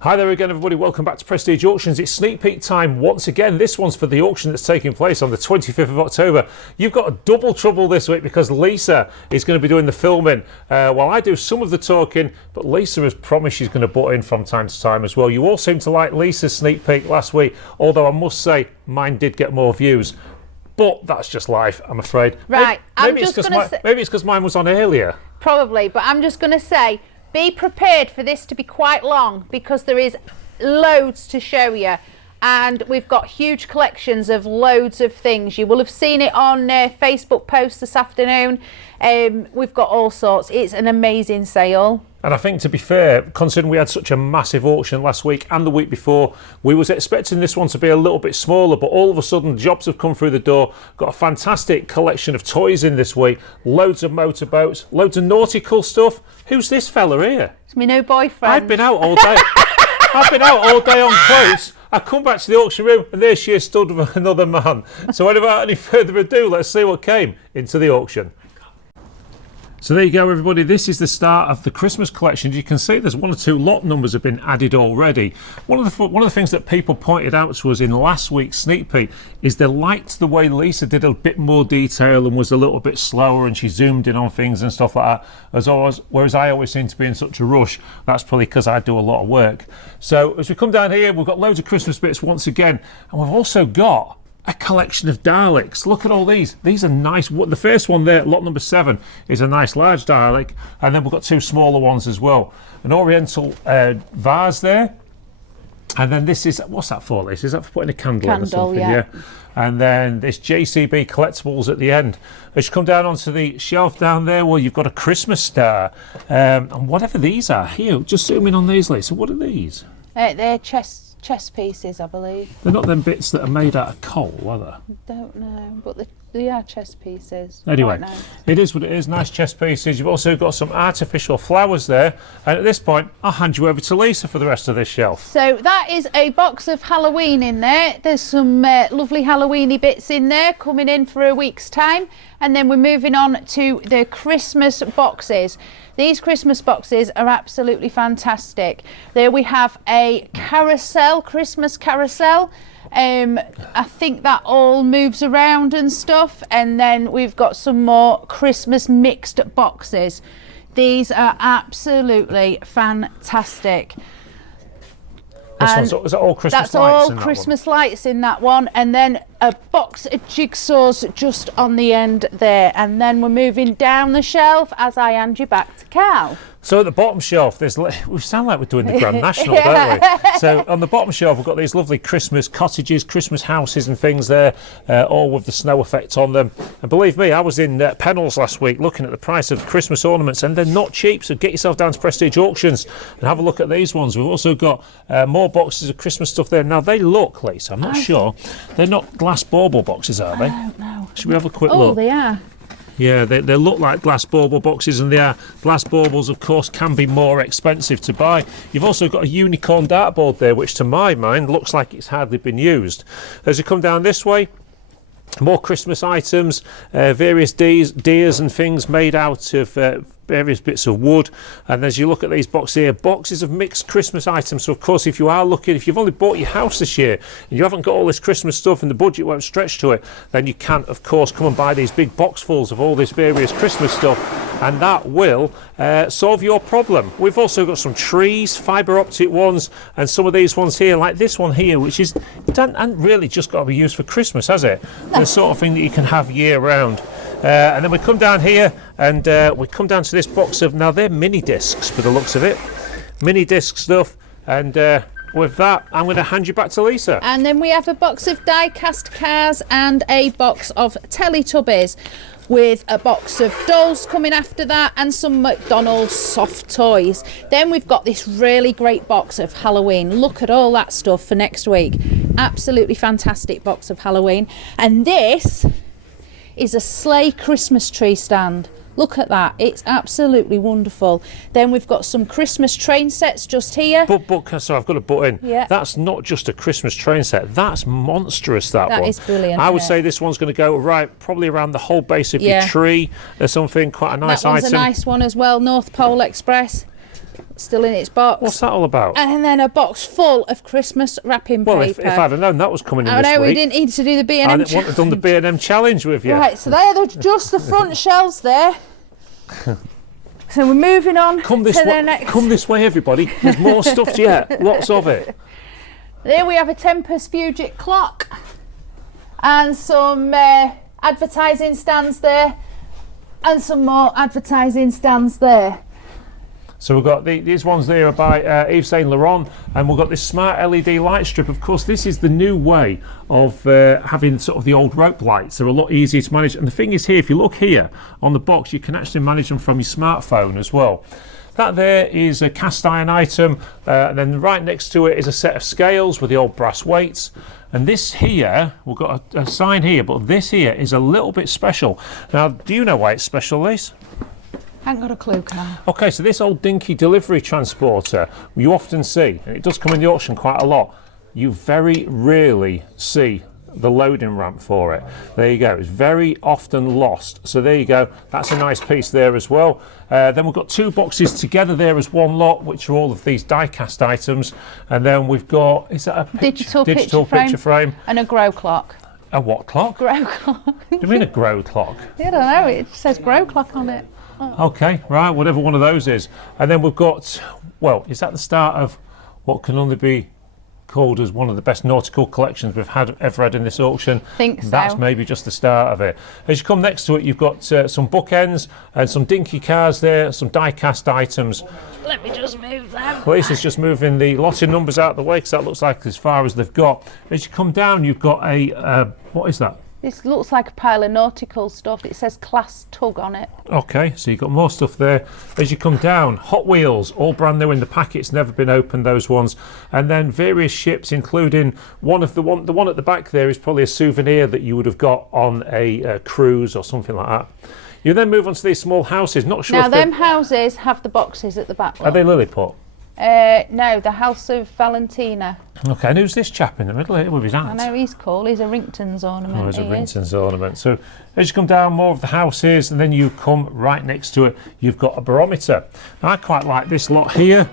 Hi there again, everybody. Welcome back to Prestige Auctions. It's sneak peek time once again. This one's for the auction that's taking place on the 25th of October. You've got a double trouble this week because Lisa is going to be doing the filming while I do some of the talking, but Lisa has promised she's going to butt in from time to time as well. You all seem to like Lisa's sneak peek last week, although I must say mine did get more views. But that's just life, I'm afraid. Right, maybe it's because mine was on earlier. Probably, but I'm just going to say, be prepared for this to be quite long because there is loads to show you, and we've got huge collections of loads of things. You will have seen it on Facebook post this afternoon. We've got all sorts. It's an amazing sale. And I think, to be fair, considering we had such a massive auction last week and the week before, we was expecting this one to be a little bit smaller, but all of a sudden jobs have come through the door. Got a fantastic collection of toys in this week, loads of motorboats, loads of nautical stuff. Who's this fella here? It's my new boyfriend. I've been out all day. I've been out all day on quotes. I come back to the auction room and there she is stood with another man. So without any further ado, let's see what came into the auction. So there you go, everybody. This is the start of the Christmas collection. You can see there's one or two lot numbers have been added already. One of the things that people pointed out to us in last week's sneak peek is they liked the way Lisa did a bit more detail and was a little bit slower, and she zoomed in on things and stuff like that. Whereas I always seem to be in such a rush. That's probably because I do a lot of work. So as we come down here, we've got loads of Christmas bits once again, and we've also got a collection of Daleks. Look at all these. These are nice. The first one there, lot number 7, is a nice large Dalek, and then we've got two smaller ones as well. An Oriental vase there, and then this is, what's that for, Lisa? Is that for putting a candle in or something? Yeah. And then this JCB Collectibles at the end. As you come down onto the shelf down there, well, you've got a Christmas star, and whatever these are here. Just zoom in on these, Lisa. What are these? They're chess pieces, I believe. They're not them bits that are made out of coal, are they? Don't know, but they are chess pieces. Anyway, nice. It is what it is. Nice chess pieces. You've also got some artificial flowers there. And at this point, I'll hand you over to Lisa for the rest of this shelf. So that is a box of Halloween in there. There's some lovely Halloweeny bits in there coming in for a week's time. And then we're moving on to the Christmas boxes. These Christmas boxes are absolutely fantastic. There we have a carousel, Christmas carousel. I think that all moves around and stuff. And then we've got some more Christmas mixed boxes. These are absolutely fantastic. This one's, is that all Christmas that's lights? That's all Christmas lights in that one, and then a box of jigsaws just on the end there. And then we're moving down the shelf as I hand you back to Cal. So at the bottom shelf, we sound like we're doing the Grand National, don't we? So on the bottom shelf, we've got these lovely Christmas cottages, Christmas houses and things there, all with the snow effect on them. And believe me, I was in Pennell's last week looking at the price of Christmas ornaments, and they're not cheap. So get yourself down to Prestige Auctions and have a look at these ones. We've also got more boxes of Christmas stuff there. Now they look, Lisa, I'm not sure, they're not glass bauble boxes, are they? I don't know. Should we have a quick look? Oh, they are. Yeah, they look like glass bauble boxes, and they are. Glass baubles, of course, can be more expensive to buy. You've also got a unicorn dartboard there, which to my mind looks like it's hardly been used. As you come down this way, more Christmas items, various deers and things made out of various bits of wood. And as you look at these boxes here, boxes of mixed Christmas items. So of course, if you are looking, if you've only bought your house this year and you haven't got all this Christmas stuff and the budget won't stretch to it, then you can of course come and buy these big boxfuls of all this various Christmas stuff, and that will solve your problem. We've also got some trees, fibre optic ones, and some of these ones here, like this one here, which is hasn't really just got to be used for Christmas, has it? The sort of thing that you can have year round. And then we come down here and we come down to this box of, now they're mini discs for the looks of it, mini disc stuff. And with that, I'm going to hand you back to Lisa. And then we have a box of die-cast cars and a box of Teletubbies, with a box of dolls coming after that and some McDonald's soft toys. Then we've got this really great box of Halloween. Look at all that stuff for next week. Absolutely fantastic box of Halloween. And this is a sleigh Christmas tree stand. Look at that, it's absolutely wonderful. Then we've got some Christmas train sets just here. But so I've got to butt in. Yeah. That's not just a Christmas train set, that's monstrous, that one. That is brilliant. I would say this one's going to go probably around the whole base of your tree or something, quite a nice item. That one's item. a nice one as well, North Pole Express. still in its box. What's that all about? And then a box full of Christmas wrapping Well, paper. if I'd have known that was coming in this I know, week, we didn't need to do the B&M I wouldn't have done the B&M challenge with you. Right, so they're just the front shelves there. So we're moving on Come this to way, the next. come this way, everybody. There's more stuff yet. Lots of it. There we have a Tempest Fugit clock and some advertising stands there and some more advertising stands there. So we've got these ones there are by Yves Saint Laurent, and we've got this smart LED light strip. Of course, this is the new way of having sort of the old rope lights. They're a lot easier to manage. And the thing is here, if you look here on the box, you can actually manage them from your smartphone as well. That there is a cast iron item, and then right next to it is a set of scales with the old brass weights. And this here, we've got a sign here, but this here is a little bit special. Now, do you know why it's special, Lise? I haven't got a clue, Carl. Okay, so this old dinky delivery transporter you often see, and it does come in the auction quite a lot, you very rarely see the loading ramp for it. There you go, it's very often lost. So there you go, that's a nice piece there as well. Then we've got two boxes together there as one lot, which are all of these die-cast items. And then we've got, is that a Digital picture frame? And a grow clock. A what clock? Grow clock. Do you mean a grow clock? I don't know, it says grow clock on it. Okay, right, whatever one of those is. And then we've got, well, is that the start of what can only be called as one of the best nautical collections we've ever had in this auction? Think so. That's maybe just the start of it. As you come next to it, you've got some bookends and some dinky cars there, some die-cast items. Let me just move them. Lisa's just moving the lottery numbers out of the way because that looks like as far as they've got. As you come down, you've got a, what is that? This looks like a pile of nautical stuff. It says Class Tug on it. Okay, so you've got more stuff there. As you come down, Hot Wheels, all brand new in the packets, never been opened, those ones. And then various ships, including the one at the back there is probably a souvenir that you would have got on a cruise or something like that. You then move on to these small houses. Not sure. Now, them houses have the boxes at the back. Are they Lilliput? No, the House of Valentina. Okay, and who's this chap in the middle here with his hat? I know he's cool. He's a Rington's ornament. Oh, he's a Rington's ornament. So as you come down, more of the houses, and then you come right next to it, you've got a barometer. Now, I quite like this lot here.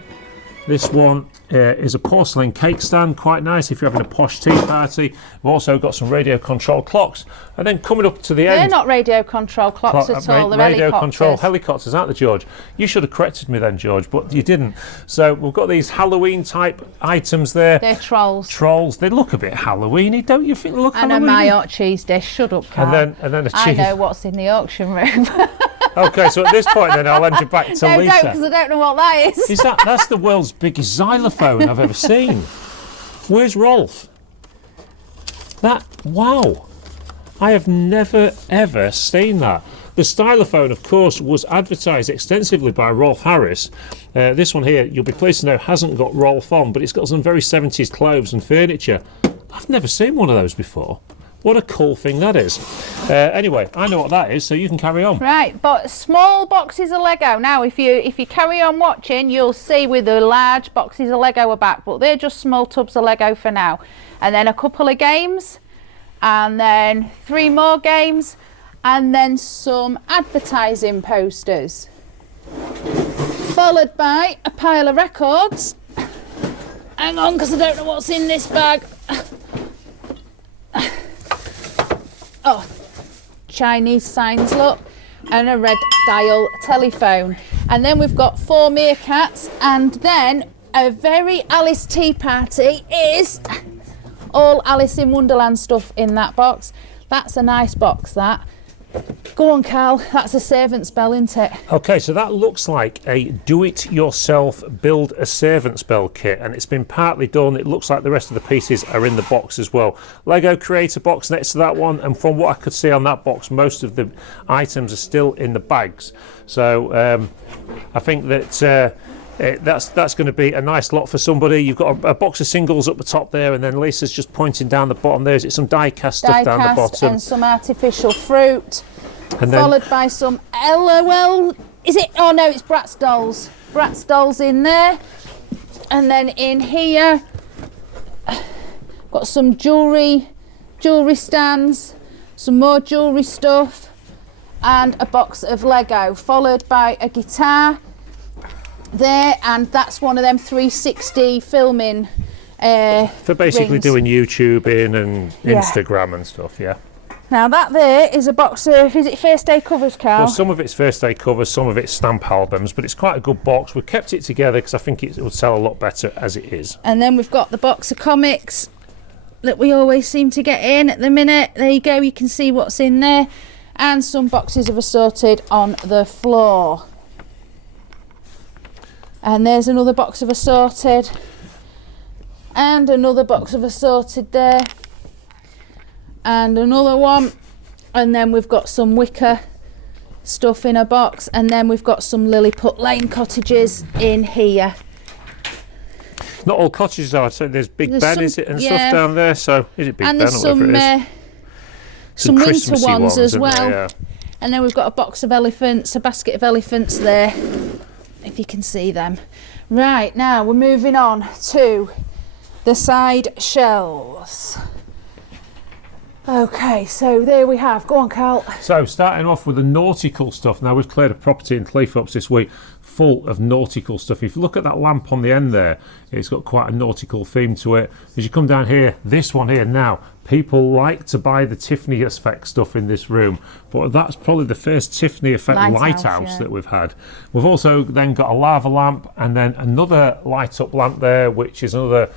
This one is a porcelain cake stand, quite nice if you're having a posh tea party. We've also got some radio control clocks. And then coming up to the end... They're not radio control clocks at all, they're radio helicopters. control helicopters, aren't they, George? You should have corrected me then, George, but you didn't. So we've got these Halloween type items there. They're trolls. Trolls. They look a bit Halloweeny, don't you think? Look And a Mayotte cheese dish. Shut up, Carl. And then a cheese. I know what's in the auction room. Okay, so at this point then I'll hand you back to No, Lisa. don't, because I don't know what that is. That's the world's biggest xylophone I've ever seen. Where's Rolf? Wow. I have never ever seen that. The stylophone, of course, was advertised extensively by Rolf Harris. This one here, you'll be pleased to know, hasn't got Rolf on, but it's got some very 70s clothes and furniture. I've never seen one of those before. What a cool thing that is. Anyway, I know what that is, so you can carry on. Right, but small boxes of Lego. Now, if you carry on watching, you'll see with the large boxes of Lego are back, but they're just small tubs of Lego for now. And then a couple of games, and then 3 more games, and then some advertising posters. Followed by a pile of records. Hang on, because I don't know what's in this bag. Oh, Chinese signs, look, and a red dial telephone. And then we've got 4 meerkats, and then a very Alice tea party is all Alice in Wonderland stuff in that box. That's a nice box, that. Go on, Carl, that's a servant's bell, isn't it? Okay, so that looks like a do-it-yourself build a servant's bell kit, and it's been partly done. It looks like the rest of the pieces are in the box as well. Lego Creator box next to that one, and from what I could see on that box, most of the items are still in the bags. So I think that that's going to be a nice lot for somebody. You've got a box of singles up the top there, and then Lisa's just pointing down the bottom there. Is it some die-cast stuff down the bottom? And some artificial fruit, and then, followed by some LOL. Is it? Oh no, it's Bratz dolls. Bratz dolls in there, and then in here, got some jewellery stands, some more jewellery stuff, and a box of Lego, followed by a guitar. there, and that's one of them 360 filming for basically rings. doing YouTubing and Yeah. Instagram and stuff, yeah. Now that there is a box of, is it first day covers, Carl? Well, some of it's first day covers, some of it's stamp albums, but it's quite a good box. We've kept it together because I think it would sell a lot better as it is. And then we've got the box of comics that we always seem to get in at the minute. There you go, you can see what's in there. And some boxes of assorted on the floor. And there's another box of assorted. And another box of assorted there. And another one, and then we've got some wicker stuff in a box, and then we've got some Lilliput Lane cottages in here. Not all cottages are, so there's Big There's Ben, some- is it, and yeah. stuff down there, so is it Big And Ben there's or whatever some it is? some winter Christmassy ones as isn't there? well. Yeah. And then we've got a box of elephants, a basket of elephants there, if you can see them. Right, now we're moving on to the side shelves. Okay, so there we have. Go on, Carl. So starting off with the nautical stuff. Now we've cleared a property in Cleethorpes this week full of nautical stuff. If you look at that lamp on the end there, it's got quite a nautical theme to it. As you come down here, this one here now, people like to buy the Tiffany effect stuff in this room, but that's probably the first Tiffany effect lighthouse yeah. that we've had. We've also then got a lava lamp and then another light up lamp there, which is another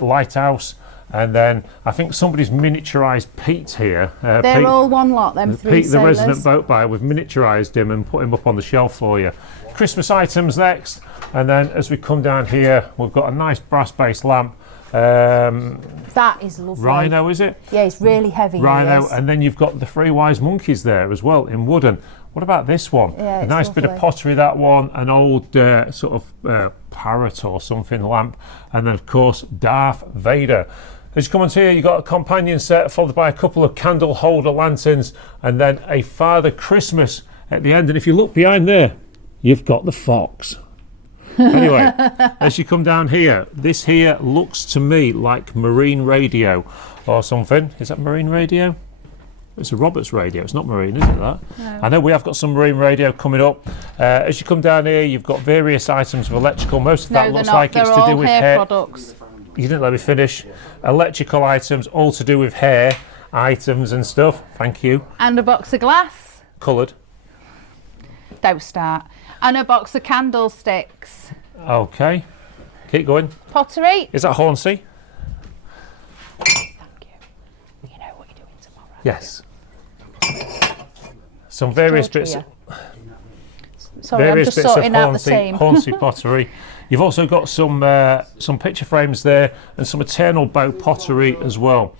lighthouse. And then I think somebody's miniaturised Pete here. They're Pete, all one lot, them three Pete, the sailors. resident boat buyer, we've miniaturised him and put him up on the shelf for you. Christmas items next, and then as we come down here, we've got a nice brass-based lamp. That is lovely. Rhino, is it? Yeah, it's really heavy. Rhino, he is. and then you've got the three wise monkeys there as well in wooden. What about this one? Yeah, a it's nice bit of lovely. pottery, that one, an old sort of parrot or something lamp, and then of course Darth Vader. As you come onto here, you've got a companion set followed by a couple of candle holder lanterns and then a Father Christmas at the end. And if you look behind there, you've got the fox. Anyway, as you come down here, this here looks to me like marine radio or something. Is that marine radio? It's a Roberts radio. It's not marine, is it, that? No. I know we have got some marine radio coming up. As you come down here, you've got various items of electrical. Most of No, that they're looks not. like They're it's to all do with hair hair. products. You didn't let me finish. Electrical items, all to do with hair items and stuff. Thank you. And a box of glass. Coloured. Don't start. And a box of candlesticks. Okay. Keep going. Pottery. Is that Hornsey? Thank you. You know what you're doing tomorrow. Yes. Some various bits. Georgia. Sorry, Various I'm just bits of sorting out the team. Hornsey pottery. You've also got some picture frames there and some eternal bow pottery as well.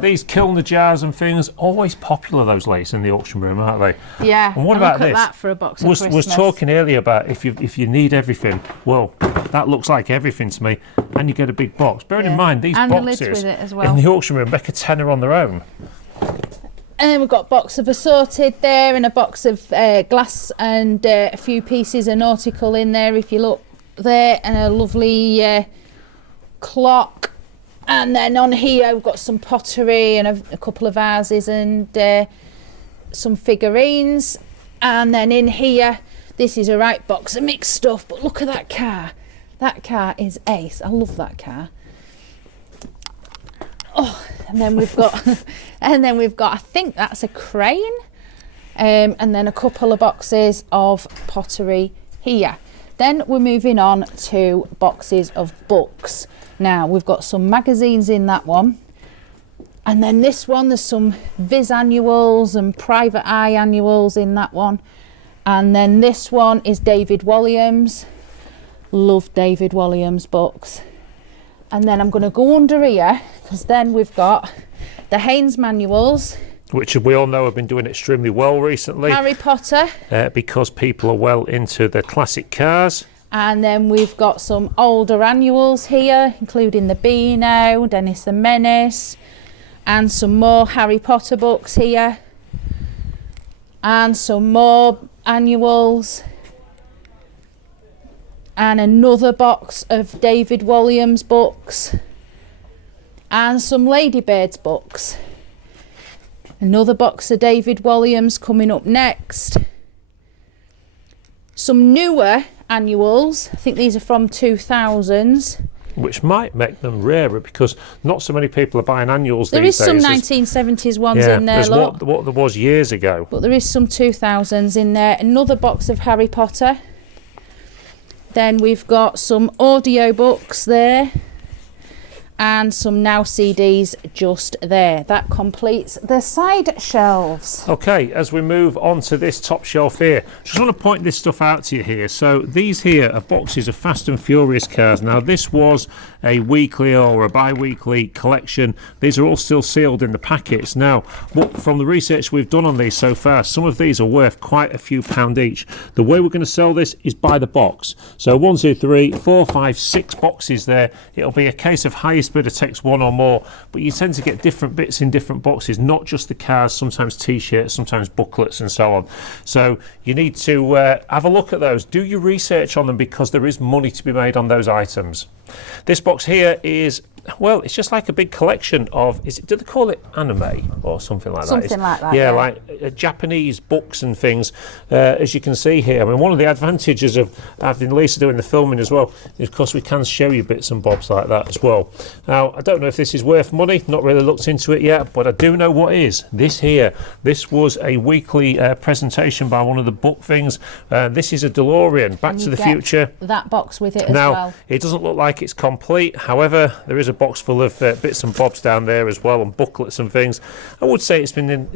These kilner jars and things, always popular, those lates in the auction room, aren't they? Yeah. And what and about look this? At that for a box of was Christmas. talking earlier about if you need everything. Well, that looks like everything to me, and you get a big box. Bearing in Yeah. mind these And the lids boxes with it as well. in the auction room make a tenner on their own. And then we've got a box of assorted there and a box of glass and a few pieces of nautical in there if you look there, and a lovely clock. And then on here we've got some pottery and a couple of vases and some figurines. And then in here, this is a right box of mixed stuff, but look at that car. That car is ace. I love that car. Oh, and then we've got, I think that's a crane, and then a couple of boxes of pottery here. Then we're moving on to boxes of books. Now we've got some magazines in that one, and then this one there's some Viz annuals and Private Eye annuals in that one, and then this one is David Walliams. Love David Walliams books. And then I'm going to go under here because then we've got the Haynes manuals, Which we all know have been doing extremely well recently Harry Potter, because people are well into their classic cars. and then we've got some older annuals here, including the Beano, Dennis the Menace, and some more Harry Potter books here, and some more annuals, and another box of David Walliams books, and some Ladybirds books. Another box of David Walliams coming up next. Some newer annuals. I think these are from 2000s. Which might make them rarer because not so many people are buying annuals There these is days. some 1970s ones in there, there's look. what there was years ago. But there is some 2000s in there. Another box of Harry Potter. Then we've got some audio books there. And some Now CDs just there. That completes the side shelves. Okay, as we move on to this top shelf here, just want to point this stuff out to you here. So these here are boxes of Fast and Furious cars. Now this was a weekly or a bi-weekly collection. These are all still sealed in the packets. Now, from the research we've done on these so far, some of these are worth quite a few pound each. The way we're going to sell this is by the box. So 1, 2, 3, 4, 5, 6 boxes there. It'll be a case of highest bidder takes one or more, but you tend to get different bits in different boxes, not just the cars, sometimes t-shirts, sometimes booklets and so on. So you need to have a look at those, do your research on them, because there is money to be made on those items. This box here is, well, it's just like a big collection of, do they call it anime or something like that? Something like that, yeah. yeah. Like Japanese books and things, as you can see here. I mean, one of the advantages of having Lisa doing the filming as well is, of course, we can show you bits and bobs like that as well. Now, I don't know if this is worth money, not really looked into it yet, but I do know what is. This here, this was a weekly presentation by one of the book things. This is a DeLorean, Back to the Future. That box with it as now, well. It doesn't look like it's complete, however, there is a box full of bits and bobs down there as well, and booklets and things. I would say it's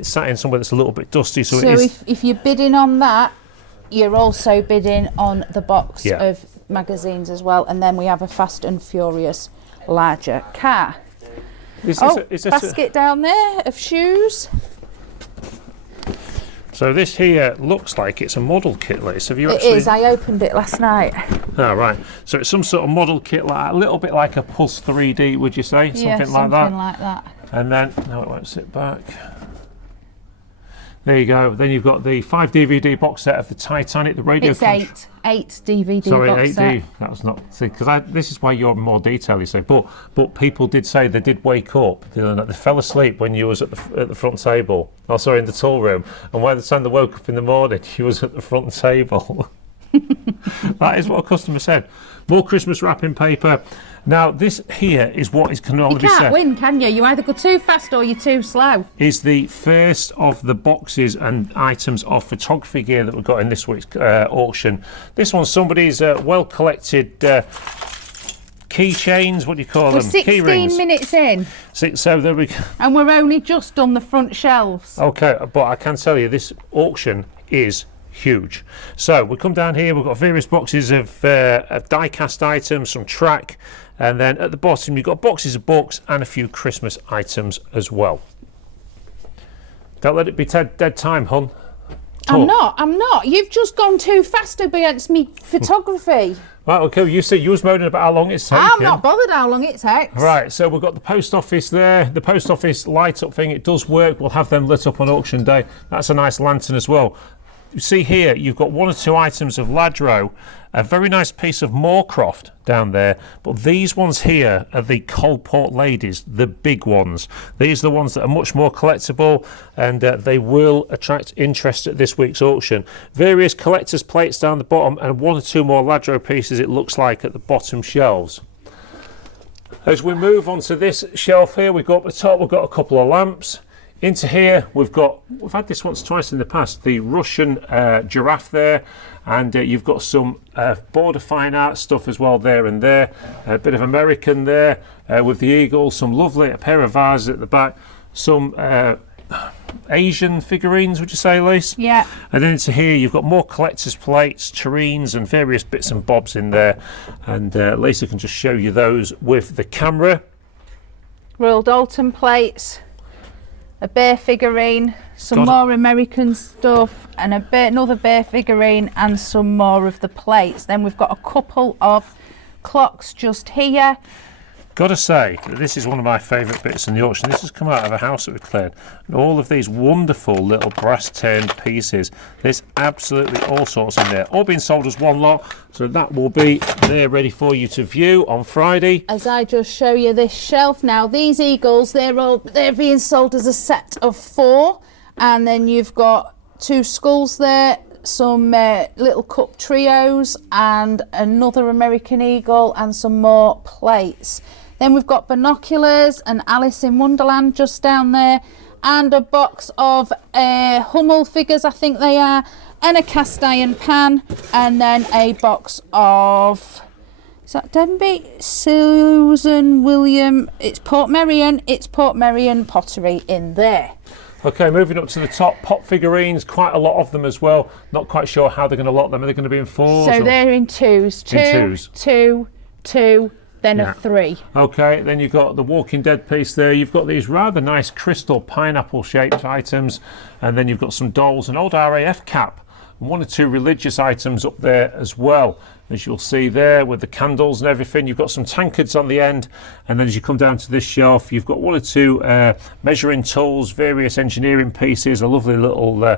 sat in somewhere that's a little bit dusty, so it is. If you're bidding on that, you're also bidding on the box of magazines as well, and then we have a Fast and Furious larger car. Is this basket down there of shoes. So this here looks like it's a model kit, Liz. Have you It actually... is. I opened it last night. Oh, right. So it's some sort of model kit, like a little bit like a Pulse 3D, would you say? Something like that. And then, no, it won't sit back. There you go. Then you've got the 5 DVD box set of the Titanic, the radio. It's eight DVD box set. Sorry, 8D. That was not, because this is why you're more detail, you say. But people did say they did wake up. They fell asleep when you was at the front table. Oh, sorry, in the tool room. And by the time they woke up in the morning, you was at the front table. That is what a customer said. More Christmas wrapping paper. Now, this here is what is can only be said. You can't win, can you? You either go too fast or you're too slow. Is the first of the boxes and items of photography gear that we've got in this week's auction. This one's somebody's well collected keychains. What do you call them? We're 16 key rings. minutes in. So there we go. And we're only just on the front shelves. Okay, but I can tell you this auction is huge. So we come down here, we've got various boxes of die-cast items, some track, and then at the bottom you've got boxes of books and a few Christmas items as well. Don't let it be dead time, hon. I'm not. You've just gone too fast against me photography. Right, okay, you see, you was moaning about how long it's taking. I'm not bothered how long it takes. Right, so we've got the post office there, the post office light up thing, it does work. We'll have them lit up on auction day. That's a nice lantern as well. You see here, you've got 1 or 2 items of Ladro, a very nice piece of Moorcroft down there, but these ones here are the Coalport ladies, the big ones. These are the ones that are much more collectible, and they will attract interest at this week's auction. Various collector's plates down the bottom, and 1 or 2 more Ladro pieces, it looks like, at the bottom shelves. As we move on to this shelf here, we go up the top, we've got a couple of lamps. Into here, we've had this once, twice in the past, the Russian giraffe there, and you've got some border fine art stuff as well there and there. A bit of American there with the eagle, some lovely, a pair of vases at the back, some Asian figurines, would you say, Lise? Yeah. And then into here, you've got more collector's plates, tureens, and various bits and bobs in there. And Lisa can just show you those with the camera. Royal Dalton plates. A bear figurine, some more American stuff, and another bear figurine, and some more of the plates. Then we've got a couple of clocks just here. Got to say that this is one of my favourite bits in the auction. This has come out of a house that we cleared. And all of these wonderful little brass turned pieces. There's absolutely all sorts in there. All being sold as one lot. So that will be there ready for you to view on Friday. As I just show you this shelf now, these eagles, they're being sold as a set of 4. And then you've got 2 skulls there, some little cup trios and another American Eagle and some more plates. Then we've got binoculars and Alice in Wonderland just down there, and a box of Hummel figures, I think they are, and a cast iron pan, and then a box of, is that Denby? Susan William, it's Portmeirion pottery in there. Okay, moving up to the top, pop figurines, quite a lot of them as well. Not quite sure how they're going to lot them. Are they going to be in fours? So they're in twos. Two, then a 3. Okay, then you've got the Walking Dead piece there. You've got these rather nice crystal pineapple shaped items, and then you've got some dolls, an old RAF cap, and 1 or 2 religious items up there as well, as you'll see there with the candles and everything. You've got some tankards on the end, and then as you come down to this shelf, you've got 1 or 2 measuring tools, various engineering pieces, a lovely little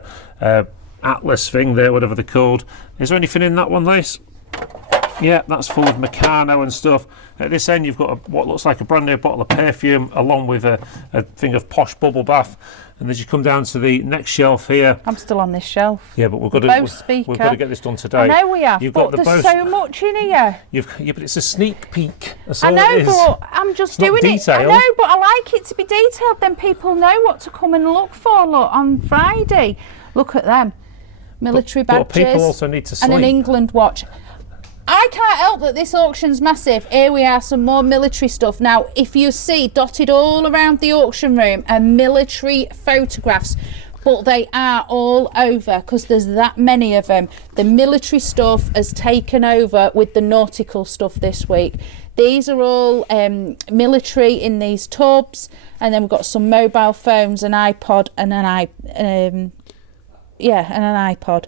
atlas thing there, whatever they're called. Is there anything in that one, Liz? Yeah, that's full of Meccano and stuff. At this end, you've got what looks like a brand new bottle of perfume, along with a thing of posh bubble bath. And as you come down to the next shelf here, I'm still on this shelf. Yeah, but we've got to get this done today. I know we have, but there's so much in here. Yeah, but it's a sneak peek. That's I all know, it is. but I'm just doing it. I know, but I like it to be detailed. Then people know what to come and look for. Look, on Friday, look at them, military badges, but people also need to sleep. And an England watch. I can't help that this auction's massive. Here we are, some more military stuff. Now, if you see dotted all around the auction room are military photographs, but they are all over because there's that many of them. The military stuff has taken over with the nautical stuff this week. These are all military in these tubs, and then we've got some mobile phones, an iPod, and an iPod.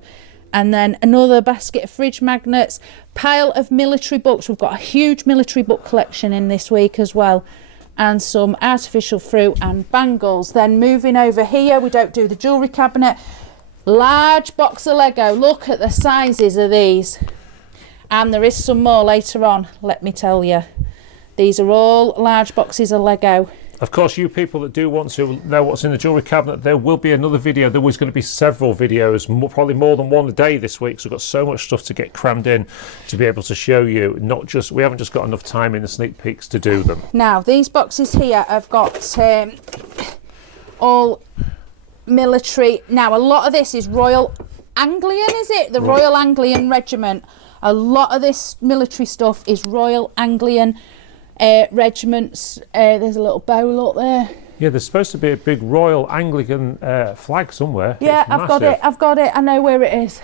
And then another basket of fridge magnets, pile of military books. We've got a huge military book collection in this week as well, and some artificial fruit and bangles. Then moving over here, we don't do the jewellery cabinet. Large box of Lego. Look at the sizes of these. And there is some more later on, let me tell you. These are all large boxes of Lego. Of course, you people that do want to know what's in the jewellery cabinet, there will be another video. There was going to be several videos, probably more than one a day this week. So we've got so much stuff to get crammed in to be able to show you. We haven't just got enough time in the sneak peeks to do them. Now, these boxes here have got all military. Now, a lot of this is Royal Anglian, is it? The Royal Anglian Regiment. A lot of this military stuff is Royal Anglian regiments. There's a little bowl up there. Yeah, there's supposed to be a big Royal Anglican flag somewhere. Yeah, I've got it. I know where it is.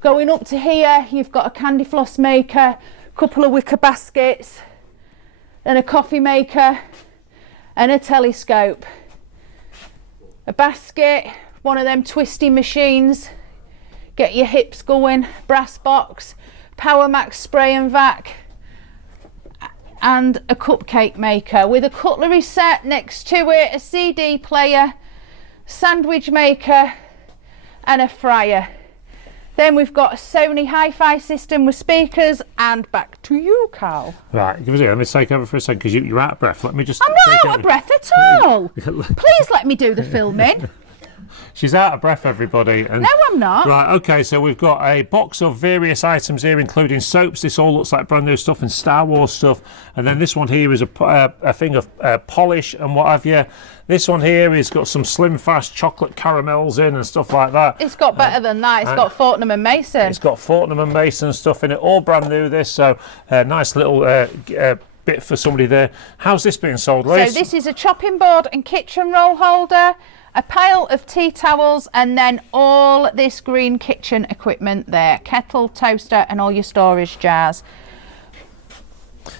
Going up to here, you've got a candy floss maker, a couple of wicker baskets, and a coffee maker, and a telescope. A basket, one of them twisty machines, get your hips going, brass box, Power Max spray and vac, and a cupcake maker with a cutlery set next to it, a CD player, sandwich maker, and a fryer. Then we've got a Sony hi-fi system with speakers, and back to you, Carl. Right, give us a let me take over for a second because you're out of breath. Let me just. I'm not out of breath at all. Please let me do the filming. She's out of breath, everybody. And no, I'm not. Right, okay, so we've got a box of various items here, including soaps. This all looks like brand new stuff and Star Wars stuff. And then this one here is a thing of polish and what have you. This one here has got some Slim Fast chocolate caramels in and stuff like that. It's got better than that. It's got Fortnum and Mason. It's got Fortnum and Mason stuff in it, all brand new this. So nice little bit for somebody there. How's this being sold, Liz? So this is a chopping board and kitchen roll holder, a pile of tea towels, and then all this green kitchen equipment there. Kettle, toaster, and all your storage jars.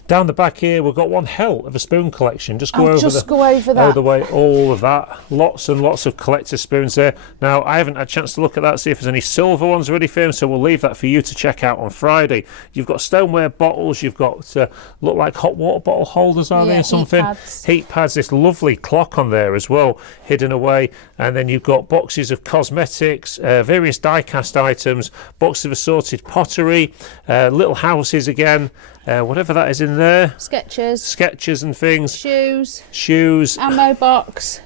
Down the back here, we've got one hell of a spoon collection. Just go over that. The way, all of that. Lots and lots of collector spoons there. Now, I haven't had a chance to look at that, see if there's any silver ones ready for him, so we'll leave that for you to check out on Friday. You've got stoneware bottles, you've got, look like hot water bottle holders, are they, or something? Heat pads, this lovely clock on there as well, hidden away. And then you've got boxes of cosmetics, various die-cast items, boxes of assorted pottery, little houses again, whatever that is in there. Sketchers. Sketchers and things. Shoes. Ammo box.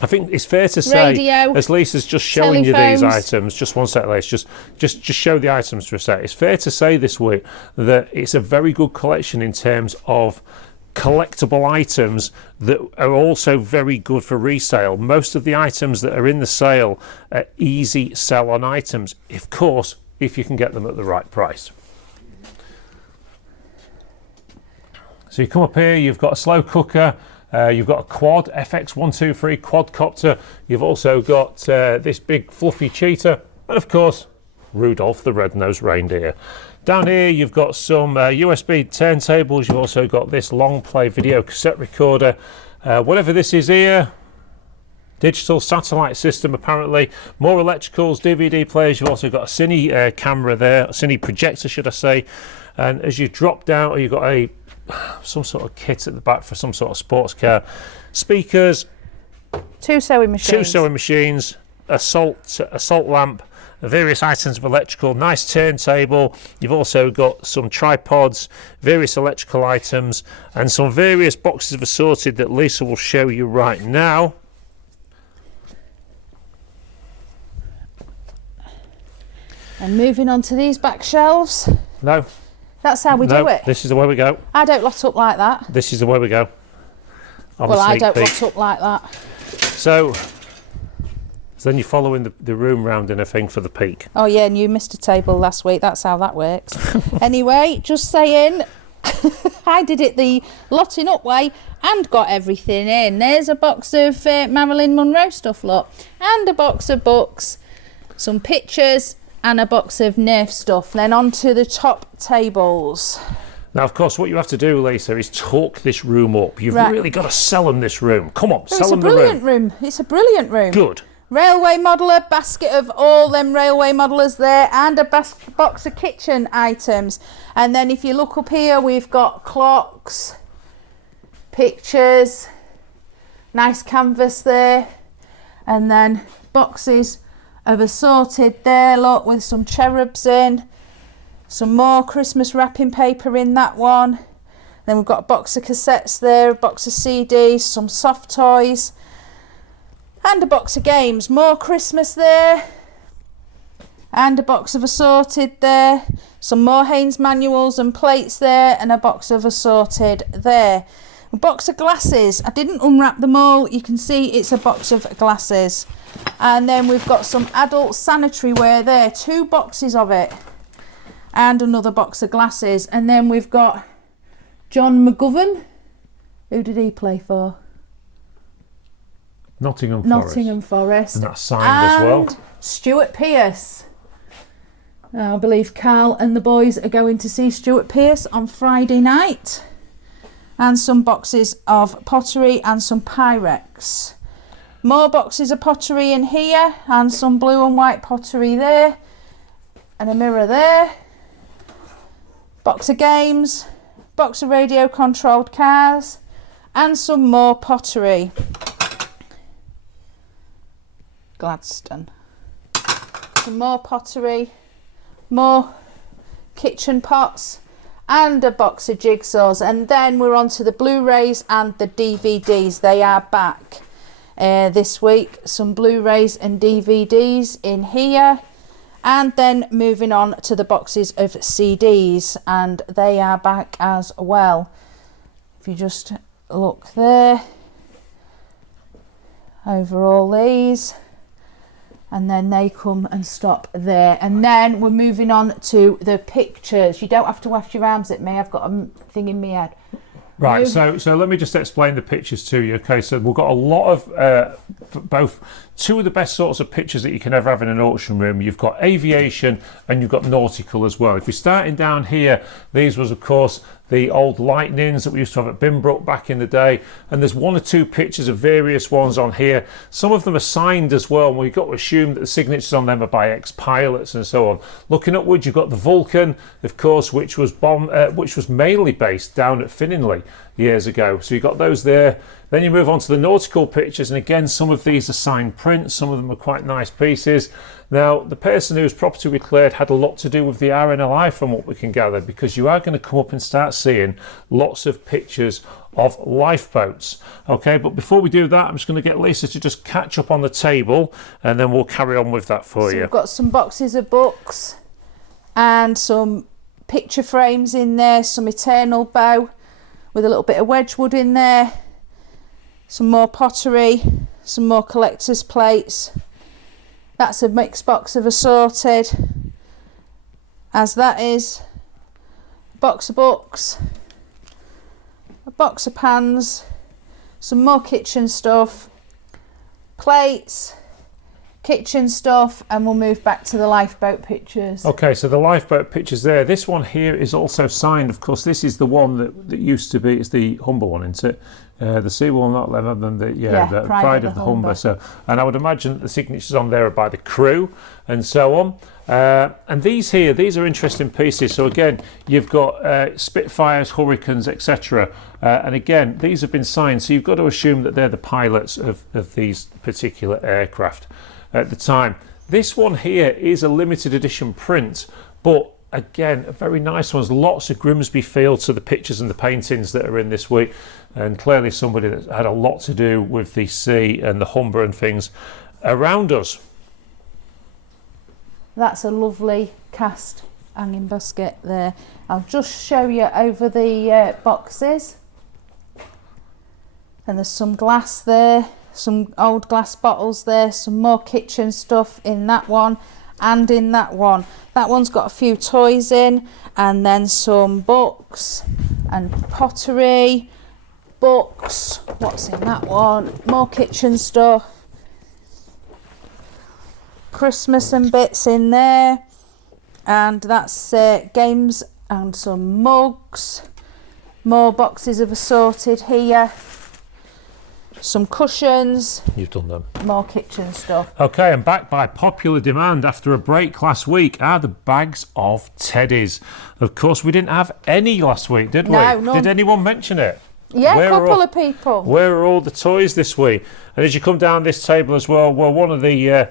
I think it's fair to say, Radio, as Lisa's just showing you these telephones. items, just one sec, Lisa, just show the items for a sec. It's fair to say this week that it's a very good collection in terms of collectible items that are also very good for resale. Most of the items that are in the sale are easy sell-on items, of course, if you can get them at the right price. So you come up here, you've got a slow cooker, you've got a quad, FX123 quadcopter, you've also got this big fluffy cheetah, and of course, Rudolph the Red-Nosed Reindeer. Down here, you've got some USB turntables, you've also got this long play video cassette recorder, whatever this is here, digital satellite system apparently, more electricals, DVD players, you've also got a cine camera there, a cine projector should I say, and as you drop down, you've got some sort of kit at the back for some sort of sports car, speakers, two sewing machines, a salt lamp, various items of electrical, nice turntable. You've also got some tripods, various electrical items, and some various boxes of assorted that Lisa will show you right now. And moving on to these back shelves. No. That's how we do it. This is the way we go. I don't lot up like that. This is the way we go. Well, I don't lot up like that. So then you're following the room round in a thing for the peak. Oh yeah, and you missed a table last week. That's how that works. Anyway, just saying, I did it the lotting up way and got everything in. There's a box of Marilyn Monroe stuff, look, and a box of books, some pictures, and a box of Nerf stuff. Then on to the top tables. Now, of course, what you have to do, Lisa, is talk this room up. You've really got to sell them this room. Come on, sell them the room. It's a brilliant room. It's a brilliant room. Good. Railway modeller, basket of all them railway modelers there, and a box of kitchen items. And then if you look up here, we've got clocks, pictures, nice canvas there, and then boxes of assorted there, look, with some cherubs in, some more Christmas wrapping paper in that one. Then we've got a box of cassettes there, a box of CDs, some soft toys, and a box of games. More Christmas there, and a box of assorted there, some more Haynes manuals and plates there, and a box of assorted there. A box of glasses. I didn't unwrap them all. You can see it's a box of glasses. And then we've got some adult sanitary wear there, 2 boxes of it, and another box of glasses. And then we've got John McGovern. Who did he play for? Nottingham Forest. Nottingham Forest. And that's signed as well. Stuart Pearce. I believe Carl and the boys are going to see Stuart Pearce on Friday night. And some boxes of pottery and some Pyrex. More boxes of pottery in here, and some blue and white pottery there, and a mirror there. Box of games, box of radio controlled cars, and some more pottery. Gladstone. Some more pottery, more kitchen pots, and a box of jigsaws. And then we're on to the Blu-rays and the DVDs. They are back this week. Some Blu-rays and DVDs in here. And then moving on to the boxes of CDs, and they are back as well. If you just look there over all these, and then they come and stop there. And then we're moving on to the pictures. You don't have to waft your arms at me. I've got a thing in my head. Right, so let me just explain the pictures to you. Okay, so we've got a lot of both 2 of the best sorts of pictures that you can ever have in an auction room. You've got aviation and you've got nautical as well. If we're starting down here, these was of course the old lightnings that we used to have at Bimbrook back in the day, and there's 1 or 2 pictures of various ones on here. Some of them are signed as well, and we've got to assume that the signatures on them are by ex-pilots and so on. Looking upwards, you've got the Vulcan, of course, which was mainly based down at Finningley years ago. So you've got those there. Then you move on to the nautical pictures, and again, some of these are signed prints, some of them are quite nice pieces. Now, the person who's property declared had a lot to do with the RNLI from what we can gather, because you are going to come up and start seeing lots of pictures of lifeboats. Okay, but before we do that, I'm just going to get Lisa to just catch up on the table, and then we'll carry on with that for so you. We've got some boxes of books and some picture frames in there, some eternal bow with a little bit of Wedgwood in there, some more pottery, some more collector's plates. That's a mixed box of assorted, as that is. A box of books, a box of pans, some more kitchen stuff, plates, kitchen stuff, and we'll move back to the lifeboat pictures. Okay, so the lifeboat pictures there. This one here is also signed. Of course, this is the one that used to be. It's the Humber one, isn't it? The sea will not let than the the pride of the Humber. So, and I would imagine the signatures on there are by the crew and so on. And these are interesting pieces. So again, you've got Spitfires, Hurricanes, etc. And again, these have been signed. So you've got to assume that they're the pilots of these particular aircraft at the time. This one here is a limited edition print, but again, a very nice one. There's lots of Grimsby feel to the pictures and the paintings that are in this week, and clearly somebody that's had a lot to do with the sea and the Humber and things around us. That's a lovely cast hanging basket there. I'll just show you over the boxes. And there's some glass there, some old glass bottles there, some more kitchen stuff in that one and in that one. That one's got a few toys in, and then some books and pottery, books. What's in that one? More kitchen stuff. Christmas and bits in there, and that's games and some mugs. More boxes of assorted here. Some cushions. You've done them. More kitchen stuff. Okay, and back by popular demand after a break last week are the bags of teddies. Of course, we didn't have any last week, did we? No, none. Did anyone mention it? Yeah, a couple of people. Where are all the toys this week? And as you come down this table as well, one of the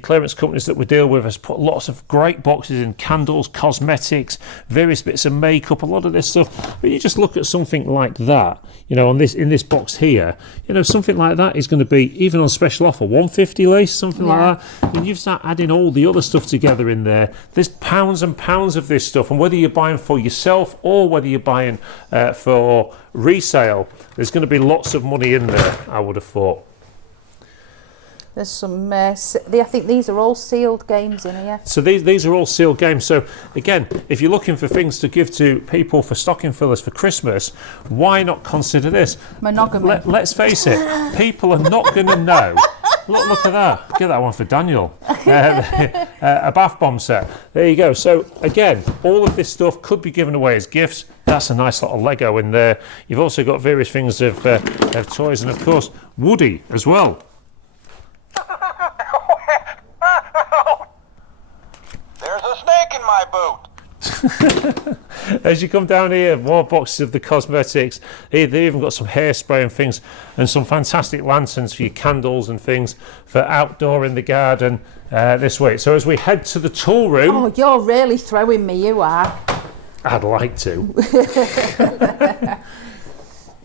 clearance companies that we deal with has put lots of great boxes in, candles, cosmetics, various bits of makeup, a lot of this stuff. But you just look at something like that, you know, in this box here, you know, something like that is going to be, even on special offer, 150 lace, something like that. And you start adding all the other stuff together in there. There's pounds and pounds of this stuff, and whether you're buying for yourself or whether you're buying for resale, there's going to be lots of money in there, I would have thought. There's some, I think these are all sealed games in here. So these are all sealed games. So again, if you're looking for things to give to people for stocking fillers for Christmas, why not consider this? Monogamy. Let's face it, people are not going to know. Look at that. Get that one for Daniel. A bath bomb set. There you go. So again, all of this stuff could be given away as gifts. That's a nice little Lego in there. You've also got various things of toys, and of course Woody as well. There's a snake in my boot. As you come down here, more boxes of the cosmetics. They even got some hairspray and things, and some fantastic lanterns for your candles and things for outdoor in the garden this week. So as we head to the tool room... Oh, you're really throwing me, you are. I'd like to.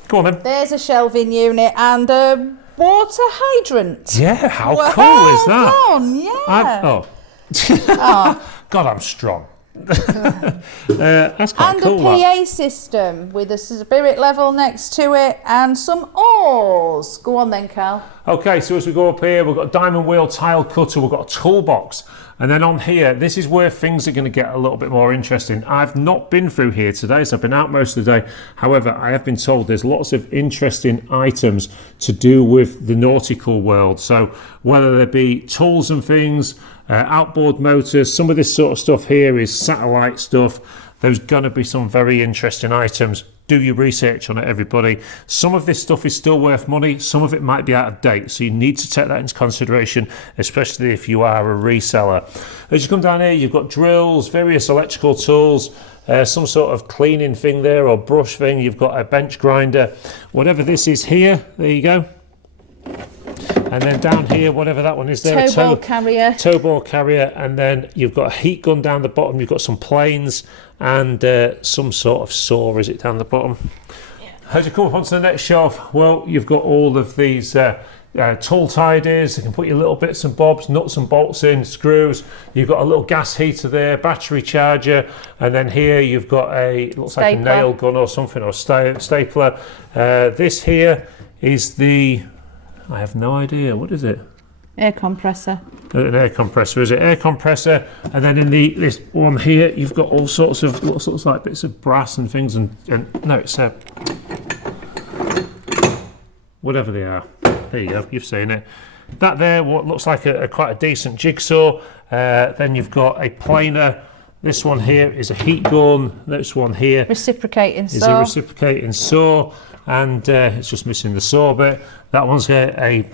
Go on then. There's a shelving unit and a water hydrant. Yeah, how well cool is that? Done, yeah. God, I'm strong. That's quite and cool. And a PA system with a spirit level next to it and some oars. Go on then, Cal. Okay, so as we go up here, we've got a diamond wheel tile cutter, we've got a toolbox. And then on here, this is where things are going to get a little bit more interesting. I've not been through here today, so I've been out most of the day. However, I have been told there's lots of interesting items to do with the nautical world. So whether there be tools and things, outboard motors, some of this sort of stuff here is satellite stuff. There's going to be some very interesting items. Do your research on it, everybody. Some of this stuff is still worth money. Some of it might be out of date. So you need to take that into consideration, especially if you are a reseller. As you come down here, you've got drills, various electrical tools, some sort of cleaning thing there or brush thing. You've got a bench grinder. Whatever this is here, there you go. And then down here, whatever that one is there, tow ball carrier, and then you've got a heat gun down the bottom. You've got some planes and some sort of saw. Is it down the bottom? As you come up onto the next shelf, well, you've got all of these tool tidies. You can put your little bits and bobs, nuts and bolts in, screws. You've got a little gas heater there, battery charger, and then here you've got a, looks like a nail gun or something, or stapler. This here is the, I have no idea, what is it? Air compressor. An air compressor, is it? Air compressor. And then in this one here, you've got all sorts of like bits of brass and things, and no, it's whatever they are. There you go, you've seen it. That there, what looks like quite a decent jigsaw. Then you've got a planer. This one here is a heat gun. This one here reciprocating is saw. a reciprocating saw, and it's just missing the saw bit. That one's a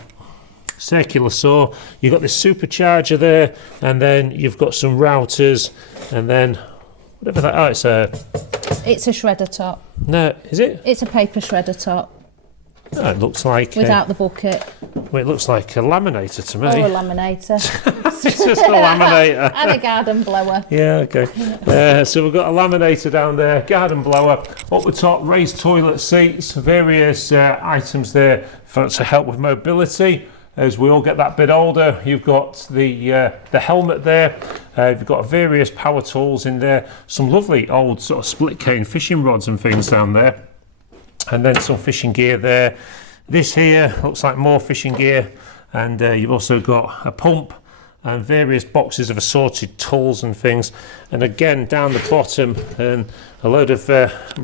circular saw. You've got this supercharger there, and then you've got some routers, and then whatever that. Oh, it's a shredder top. No, is it? It's a paper shredder top. Oh, it looks like without the bucket. Well, it looks like a laminator to me. Or a laminator. It's just a laminator. And a garden blower. Yeah, okay. So we've got a laminator down there, garden blower. Up the top, raised toilet seats, various items there to help with mobility. As we all get that bit older, you've got the helmet there. You've got various power tools in there. Some lovely old sort of split cane fishing rods and things down there. And then some fishing gear there. This here looks like more fishing gear, and you've also got a pump and various boxes of assorted tools and things. And again, down the bottom, a load of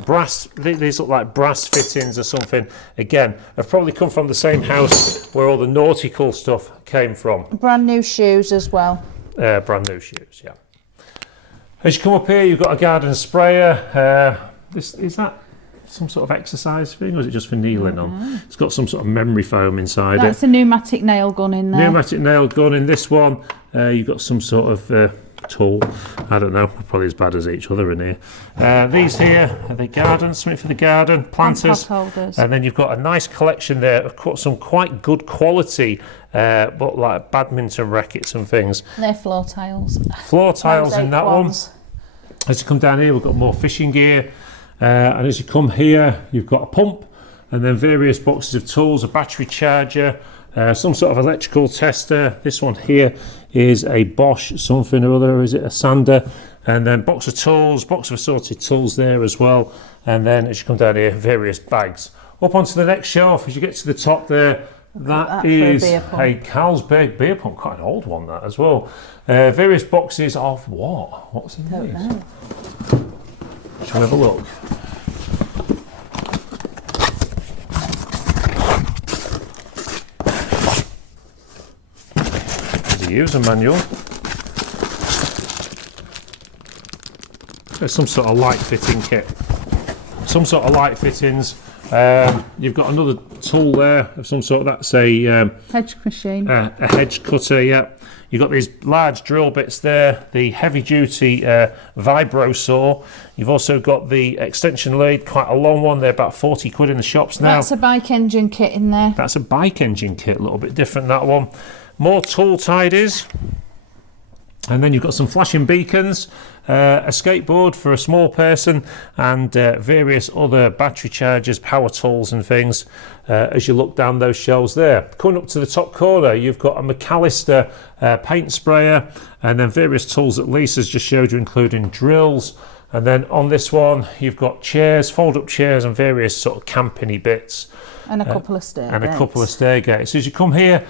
brass. These look like brass fittings or something. Again, have probably come from the same house where all the nautical stuff came from. Brand new shoes as well. Brand new shoes, yeah. As you come up here, you've got a garden sprayer. Is that some sort of exercise thing, or is it just for kneeling on? It's got some sort of memory foam inside it. That's a pneumatic nail gun in there. Pneumatic nail gun in this one. You've got some sort of tool. I don't know, probably as bad as each other in here. These here are the garden, something for the garden, planters. And pot holders. And then you've got a nice collection there of some quite good quality, but like badminton rackets and things. They're floor tiles. Floor tiles in that one. As you come down here, we've got more fishing gear. And as you come here, you've got a pump, and then various boxes of tools, a battery charger, some sort of electrical tester. This one here is a Bosch something or other, is it a sander? And then box of tools, box of assorted tools there as well. And then as you come down here, various bags. Up onto the next shelf, as you get to the top there, that is a Carlsberg beer pump, quite an old one that as well. Various boxes of what? What's in these? Know. Shall we have a look? There's a user manual. There's some sort of light fitting kit. Some sort of light fittings. You've got another tool there of some sort. That's a hedge machine. A hedge cutter, yeah. You've got these large drill bits there, the heavy duty vibro saw. You've also got the extension lathe, quite a long one. They're about 40 quid in the shops now. That's a bike engine kit in there. That's a bike engine kit, a little bit different that one. More tool tidies. And then you've got some flashing beacons, a skateboard for a small person, and various other battery chargers, power tools and things as you look down those shelves there. Coming up to the top corner, you've got a McAllister paint sprayer, and then various tools that Lisa's just showed you, including drills. And then on this one, you've got chairs, fold-up chairs, and various sort of camping-y bits. And a couple of stair gates. And a couple of stair gates. So as you come here,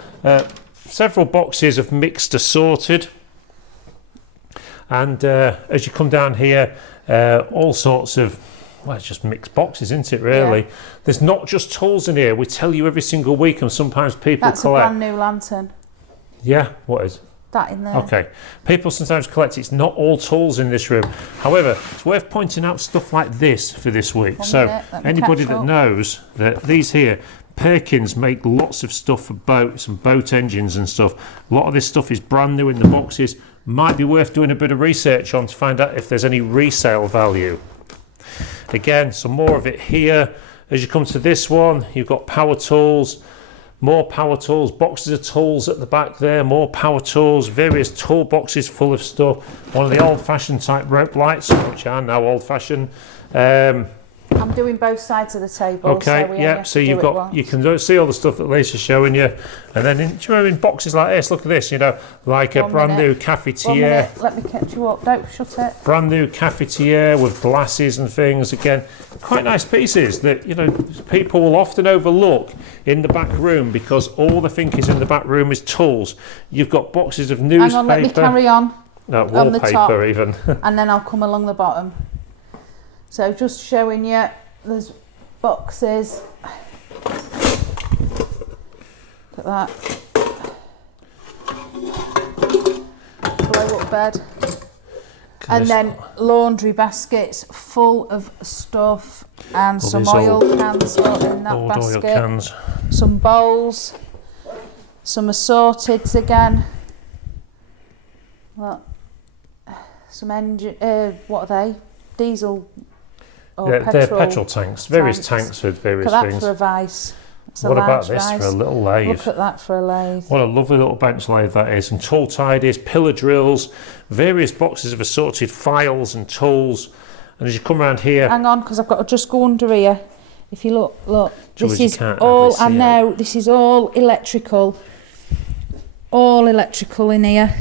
several boxes of mixed assorted. And as you come down here, all sorts of, well, it's just mixed boxes, isn't it, really? Yeah. There's not just tools in here. We tell you every single week, and sometimes people collect. That's a brand new lantern. Yeah, what is? That in there. Okay. People sometimes collect. It's not all tools in this room. However, it's worth pointing out stuff like this for this week. So anybody that knows that these here, Perkins make lots of stuff for boats and boat engines and stuff. A lot of this stuff is brand new in the boxes. Might be worth doing a bit of research on to find out if there's any resale value. Again, some more of it here. As you come to this one, you've got power tools, more power tools, boxes of tools at the back there, more power tools, various tool boxes full of stuff. One of the old-fashioned type rope lights, which are now old-fashioned. I'm doing both sides of the table. Okay, so we only yeah, have so to do you've it got, once. you can see all the stuff that Lisa's showing you, and then do you remember in boxes like this, look at this, you know, like a brand new 1 cafetiere, minute, let me catch you up. Don't shut it. brand new cafetiere with glasses and things. Again, quite nice pieces that, you know, people will often overlook in the back room because all they think is in the back room is tools. You've got boxes of newspaper. Hang on, let me carry on. On the top. Wallpaper even. And then I'll come along the bottom. So just showing you, there's boxes. Look at that. Blow up bed. And then laundry baskets full of stuff and some oil cans in that basket. Oil cans. Some bowls. Some assorteds again. Look. Some engine, what are they? Diesel or petrol? They're petrol tanks. Various tanks with various Look at that things. for a vice. It's What a about large this vice. for a little lathe? Look at that for a lathe. What a lovely little bench lathe that is. And tool tidies, pillar drills, various boxes of assorted files and tools. And as you come around here, Hang on, because I've got to just go under here. If you look, Jules, this you is can't all, actually I see it. know, this is all electrical. All electrical in here.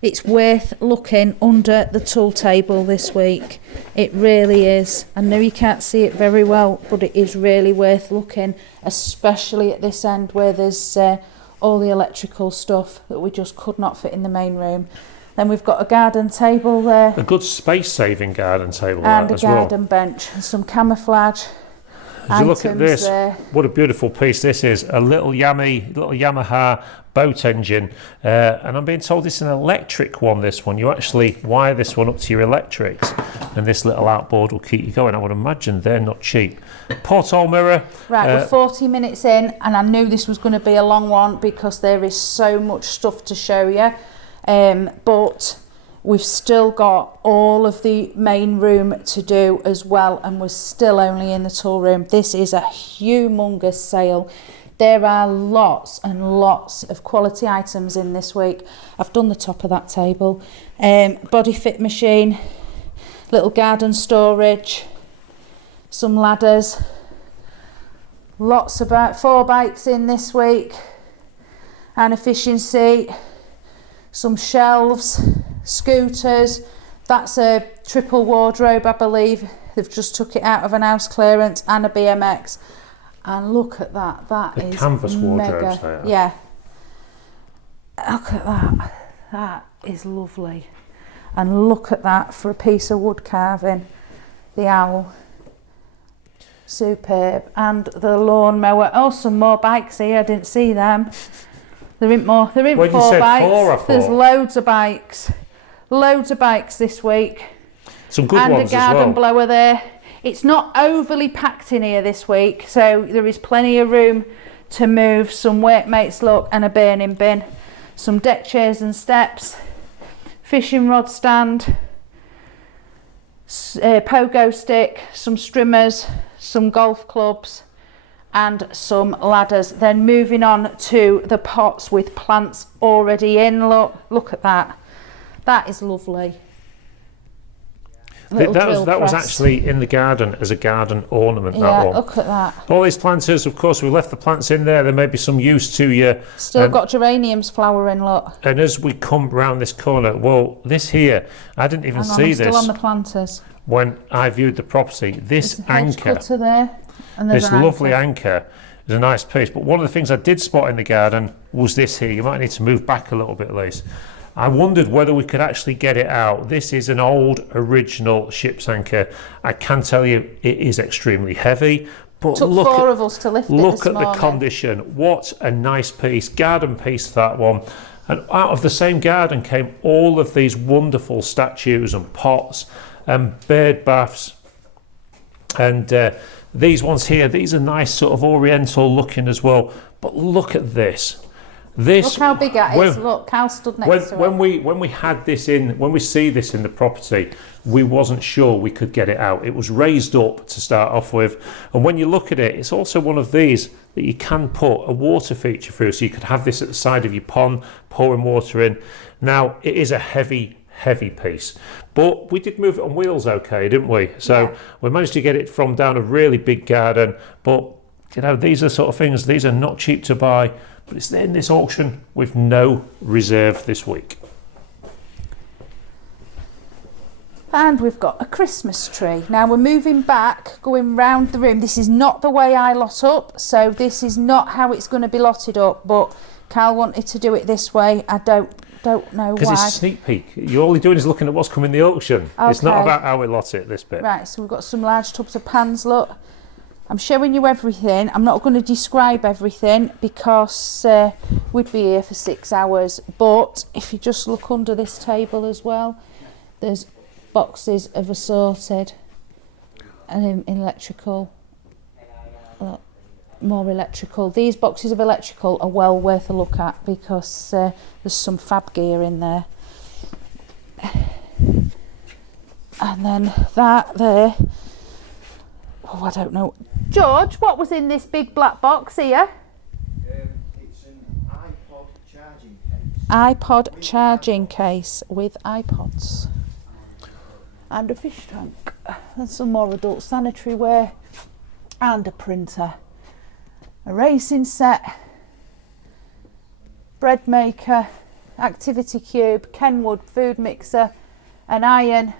It's worth looking under the tool table this week. It really is. I know you can't see it very well, but it is really worth looking, especially at this end where there's all the electrical stuff that we just could not fit in the main room. Then we've got a garden table there. a good space-saving garden table And that a as well. garden bench and some camouflage As you look at items this, there. what a beautiful piece this is. A little Yamaha boat engine. And I'm being told it's an electric one, this one. You actually wire this one up to your electrics and this little outboard will keep you going. I would imagine they're not cheap. Porthole mirror. Right, we're 40 minutes in and I knew this was going to be a long one because there is so much stuff to show you. But we've still got all of the main room to do as well, and we're still only in the tool room. This is a humongous sale. There are lots and lots of quality items in this week. I've done the top of that table. Body fit machine, little garden storage, some ladders, lots about 4 bikes in this week, and a fishing seat, some shelves, scooters. That's a triple wardrobe, I believe. They've just took it out of an house clearance, and a BMX. And look at that. That The is canvas mega. wardrobes they are. Yeah. Look at that. That is lovely. And look at that for a piece of wood carving. The owl. Superb. And the lawnmower. Oh, some more bikes here. I didn't see them. There ain't more. There ain't Well, you 4 said bikes. 4, I thought. There's loads of bikes. Loads of bikes this week. Some good And a ones as garden well. blower there. It's not overly packed in here this week, so there is plenty of room to move some workmates, look, and a burning bin. Some deck chairs and steps. Fishing rod stand. Pogo stick. Some strimmers. Some golf clubs. And some ladders. Then moving on to the pots with plants already in. Look at that. That is lovely. That was actually in the garden as a garden ornament, that one. Look at that. All these planters, of course, we left the plants in there. There may be some use to you. Still got geraniums flowering, look. And as we come round this corner, well, this here, I didn't even Hang on, see I'm this still on the planters. when I viewed the property. This There's a hedge anchor, cutter there. And there's this an lovely anchor is a nice piece. But one of the things I did spot in the garden was this here. You might need to move back a little bit, Lise. I wondered whether we could actually get it out. This is an old original ship's anchor. I can tell you it is extremely heavy. But Took look 4 at, of us to lift it look this at the morning. condition. What a nice piece, garden piece, that one. And out of the same garden came all of these wonderful statues and pots and bird baths. And these ones here, these are nice, sort of oriental looking as well. But look at this. Look how big that is. Look, Cal stood next to it. When we had this in, when we see this in the property, we wasn't sure we could get it out. It was raised up to start off with, and when you look at it, it's also one of these that you can put a water feature through, so you could have this at the side of your pond, pouring water in. Now it is a heavy heavy piece. But we did move it on wheels okay, didn't we? So we managed to get it from down a really big garden. But, you know, these are sort of things, these are not cheap to buy. But it's in this auction with no reserve this week. And we've got a Christmas tree. Now we're moving back, going round the room. This is not the way I lot up, so this is not how it's going to be lotted up, but Carl wanted to do it this way. I don't know why. Because it's a sneak peek. You're only doing is looking at what's coming in the auction. Okay. It's not about how we lot it, this bit. Right, so we've got some large tubs of pans, look. I'm showing you everything. I'm not going to describe everything because we'd be here for 6 hours. But if you just look under this table as well, there's boxes of assorted and electrical. Look, more electrical. These boxes of electrical are well worth a look at because there's some fab gear in there. And then that there. Oh, I don't know. George, what was in this big black box here? It's an iPod charging case. iPod charging case with iPods. And a fish tank. And some more adult sanitary wear. And a printer. A racing set. Bread maker. Activity cube. Kenwood food mixer. An iron.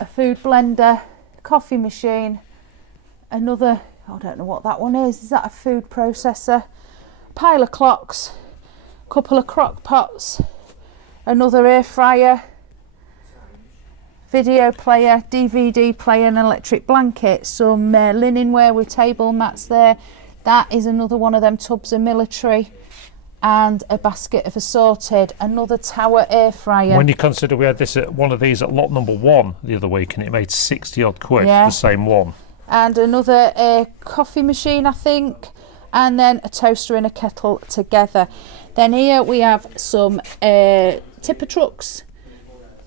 A food blender. Coffee machine. Another, I don't know what that one is that a food processor? Pile of clocks, couple of crock pots, another air fryer, video player, DVD player, an electric blanket, some linenware with table mats there. That is another one of them tubs of military, and a basket of assorted, another tower air fryer. When you consider we had this at one of these at lot number 1 the other week and it made 60 odd quid, Yeah. the same one. And another coffee machine, I think, and then a toaster and a kettle together. Then here we have some tipper trucks,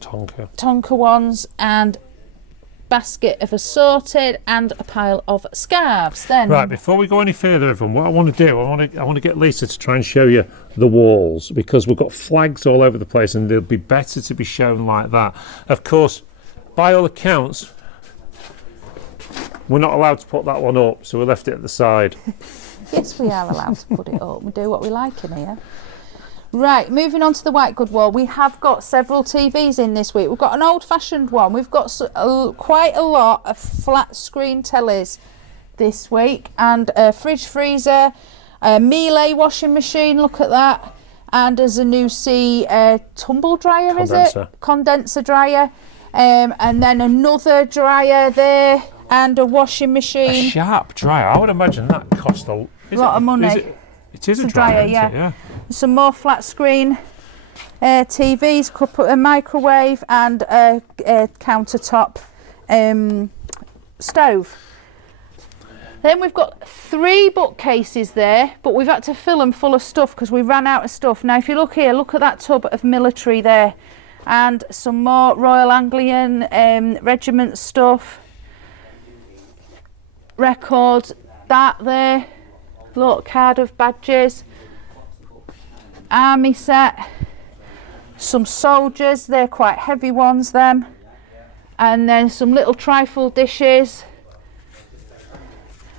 Tonka ones, and basket of assorted, and a pile of scarves. Then Right, before we go any further, everyone, what I want to do, I want to get Lisa to try and show you the walls, because we've got flags all over the place and they'll be better to be shown like that. Of course, by all accounts, we're not allowed to put that one up, so we left it at the side. yes, we are allowed to put it up. We do what we like in here. Right, moving on to the white good wall. We have got several TVs in this week. We've got an old-fashioned one. We've got quite a lot of flat screen tellies this week, and a fridge freezer, a Miele washing machine, look at that, and there's a new tumble dryer, is it? Condenser dryer, and then another dryer there, and a washing machine. A sharp dryer. I would imagine that cost a lot of money. It is a dryer, yeah. yeah. Some more flat screen TVs, a microwave, and a countertop stove. Then we've got 3 bookcases there, but we've had to fill them full of stuff because we ran out of stuff. Now if you look here, look at that tub of military there, and some more Royal Anglian Regiment stuff, records, that there, look, card of badges, army set, some soldiers, they're quite heavy ones them, and then some little trifle dishes,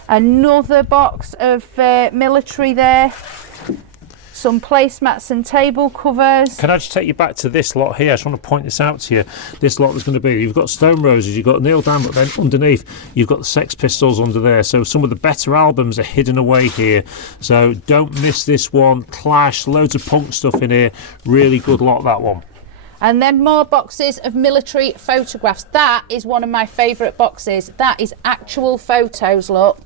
another box of military there, some placemats and table covers. Can I just take you back to this lot here? I just want to point this out to you. This lot is going to be, you've got Stone Roses, you've got Neil Diamond, but then underneath you've got the Sex Pistols under there. So some of the better albums are hidden away here. So don't miss this one. Clash, loads of punk stuff in here. Really good lot, that one. And then more boxes of military photographs. That is one of my favourite boxes. That is actual photos, look.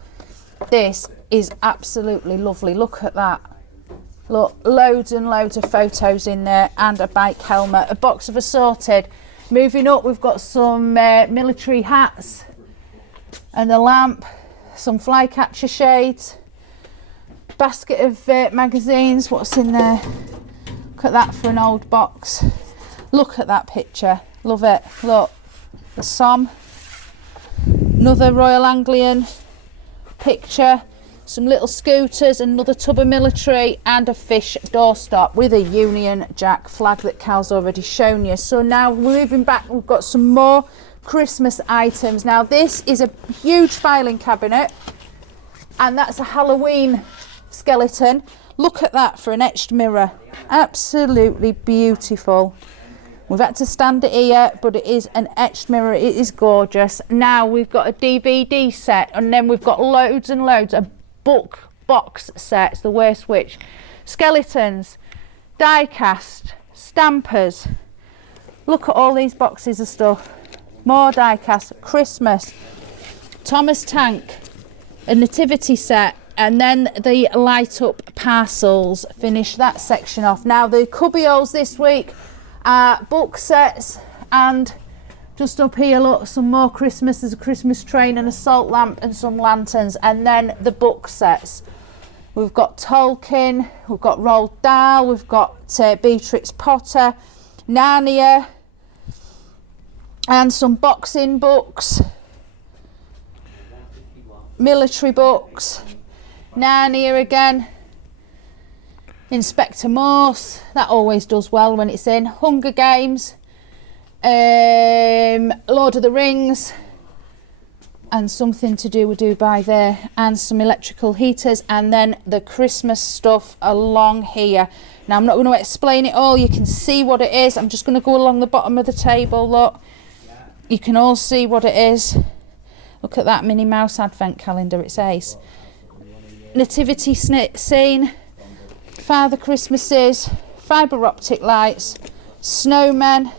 This is absolutely lovely. Look at that. Look, loads and loads of photos in there, and a bike helmet, a box of assorted. Moving up, we've got some military hats and a lamp, some flycatcher shades, basket of magazines. What's in there? Look at that for an old box. Look at that picture. Love it. Look, the Somme, another Royal Anglian picture, some little scooters, another tub of military, and a fish doorstop with a Union Jack flag that Cal's already shown you. So now moving back, we've got some more Christmas items. Now this is a huge filing cabinet, and that's a Halloween skeleton. Look at that for an etched mirror. Absolutely beautiful. We've had to stand it here, but it is an etched mirror. It is gorgeous. Now we've got a DVD set, and then we've got loads and loads of book box sets, the worst which. Skeletons, die cast, stampers. Look at all these boxes of stuff. More die cast, Christmas, Thomas Tank, a nativity set, and then the light up parcels finish that section off. Now the cubbyholes this week are book sets, and just up here, look, some more Christmas. There's a Christmas train and a salt lamp and some lanterns, and then the book sets. We've got Tolkien, we've got Roald Dahl, we've got Beatrix Potter, Narnia, and some boxing books, military books, Narnia again, Inspector Morse, that always does well when it's in, Hunger Games, Lord of the Rings, and something to do with Dubai there, and some electrical heaters, and then the Christmas stuff along here. Now I'm not going to explain it all, you can see what it is. I'm just going to go along the bottom of the table, look. You can all see what it is. Look at that Minnie Mouse advent calendar, it's ace. Nativity scene, Father Christmases, fibre optic lights, snowmen,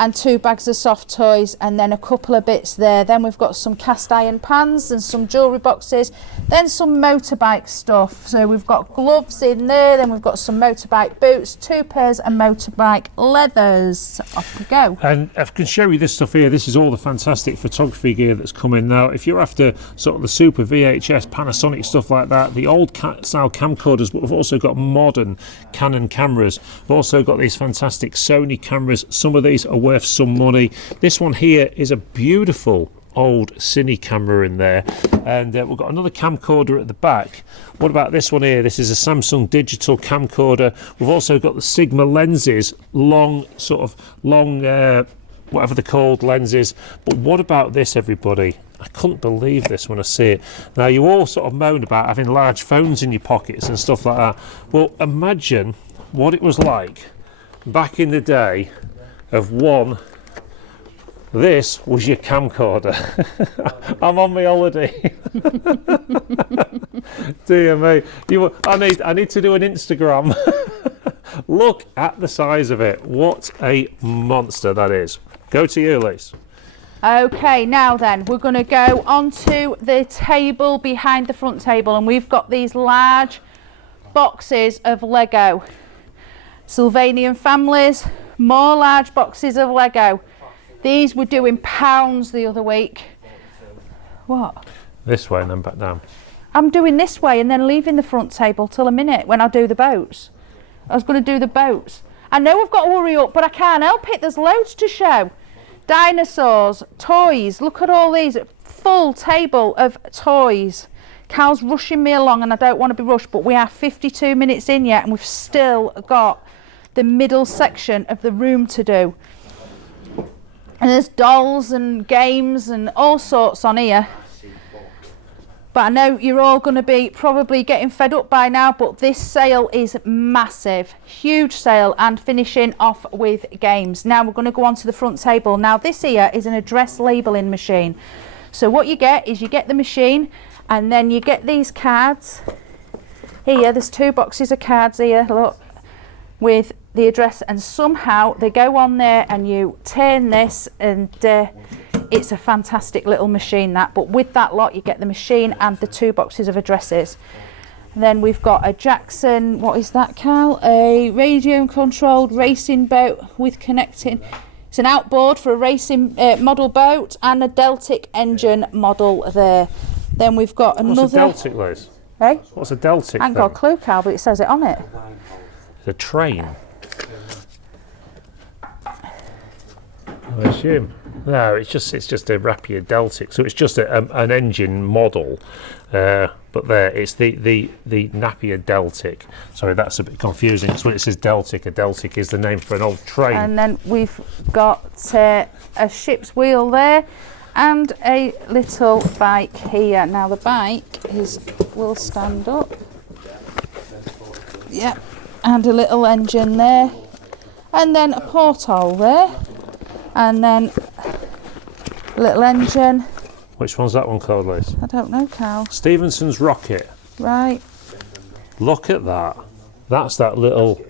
and 2 bags of soft toys, and then a couple of bits there. Then we've got some cast iron pans and some jewellery boxes, then some motorbike stuff. So we've got gloves in there, then we've got some motorbike boots, 2 pairs of motorbike leathers. Off we go. And I can show you this stuff here. This is all the fantastic photography gear that's coming now. If you're after sort of the super VHS, Panasonic stuff like that, the old style camcorders, but we've also got modern Canon cameras. We've also got these fantastic Sony cameras. Some of these are worth some money. This one here is a beautiful old cine camera in there, and we've got another camcorder at the back. What about this one here? This is a Samsung digital camcorder. We've also got the Sigma lenses, long whatever they're called, lenses. But what about this, everybody? I couldn't believe this when I see it. Now, you all sort of moan about having large phones in your pockets and stuff like that. Well, imagine what it was like back in the day of one. This was your camcorder. I'm on my holiday. Dear me. I need to do an Instagram. Look at the size of it. What a monster that is. Go to you, Lise. Okay, now then, we're going to go onto the table behind the front table, and we've got these large boxes of Lego. Sylvanian families, more large boxes of Lego. These were doing pounds the other week. What? This way and then back down. I'm doing this way and then leaving the front table till a minute when I do the boats. I was going to do the boats. I know I've got to hurry up, but I can't help it. There's loads to show. Dinosaurs, toys. Look at all these. Full table of toys. Cal's rushing me along and I don't want to be rushed, but we are 52 minutes in yet and we've still got the middle section of the room to do. And there's dolls and games and all sorts on here. But I know you're all going to be probably getting fed up by now, but this sale is massive. Huge sale, and finishing off with games. Now we're going to go on to the front table. Now this here is an address labelling machine. So what you get is you get the machine and then you get these cards. Here, there's 2 boxes of cards here, look, with the address, and somehow they go on there and you turn this and it's a fantastic little machine that. But with that lot you get the machine and the 2 boxes of addresses. And then we've got a Jackson, what is that, Cal? A radio controlled racing boat with connecting, it's an outboard for a racing model boat, and a Deltic engine model there. Then we've got another. What's a Deltic, Liz? Hey? What's a Deltic? I ain't got a clue, Cal, but it says it on it. It's a train. I assume. No, it's just a Rapier Deltic, so it's just an engine model. But there, it's the Napier Deltic. Sorry, that's a bit confusing. So when it says Deltic, a Deltic is the name for an old train. And then we've got a ship's wheel there and a little bike here. Now the bike will stand up. Yeah, and a little engine there. And then a porthole there. And then a little engine. Which one's that one called, Liz? I don't know, Carl. Stephenson's Rocket. Right. Look at that. That's that little...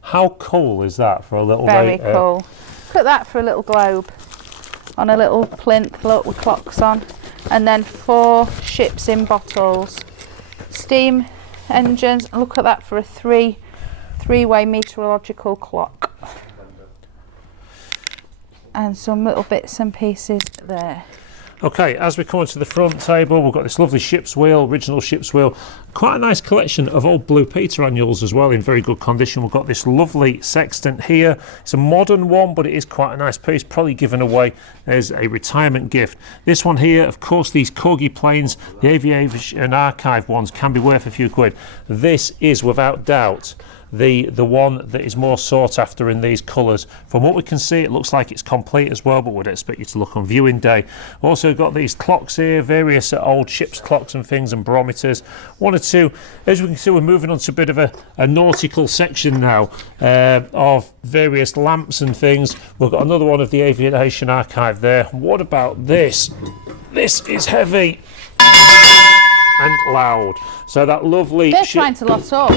How cool is that for a little... Very cool. Look at that for a little globe. On a little plinth, look, with clocks on. And then 4 ships in bottles. Steam engines. Look at that for a three-way meteorological clock. And some little bits and pieces there. Okay, as we come onto the front table, we've got this lovely ship's wheel, original ship's wheel. Quite a nice collection of old Blue Peter annuals as well, in very good condition. We've got this lovely sextant here. It's a modern one, but it is quite a nice piece, probably given away as a retirement gift. This one here, of course, these Corgi planes, the Aviation Archive ones, can be worth a few quid. This is, without doubt, the one that is more sought after in these colours. From what we can see, it looks like it's complete as well, but we'd expect you to look on viewing day. Also got these clocks here, various old ship's clocks and things, and barometers. One or two. As we can see, we're moving on to a bit of a nautical section now of various lamps and things. We've got another one of the Aviation Archive there. What about this? This is heavy and loud. So that lovely... They're trying to lot up.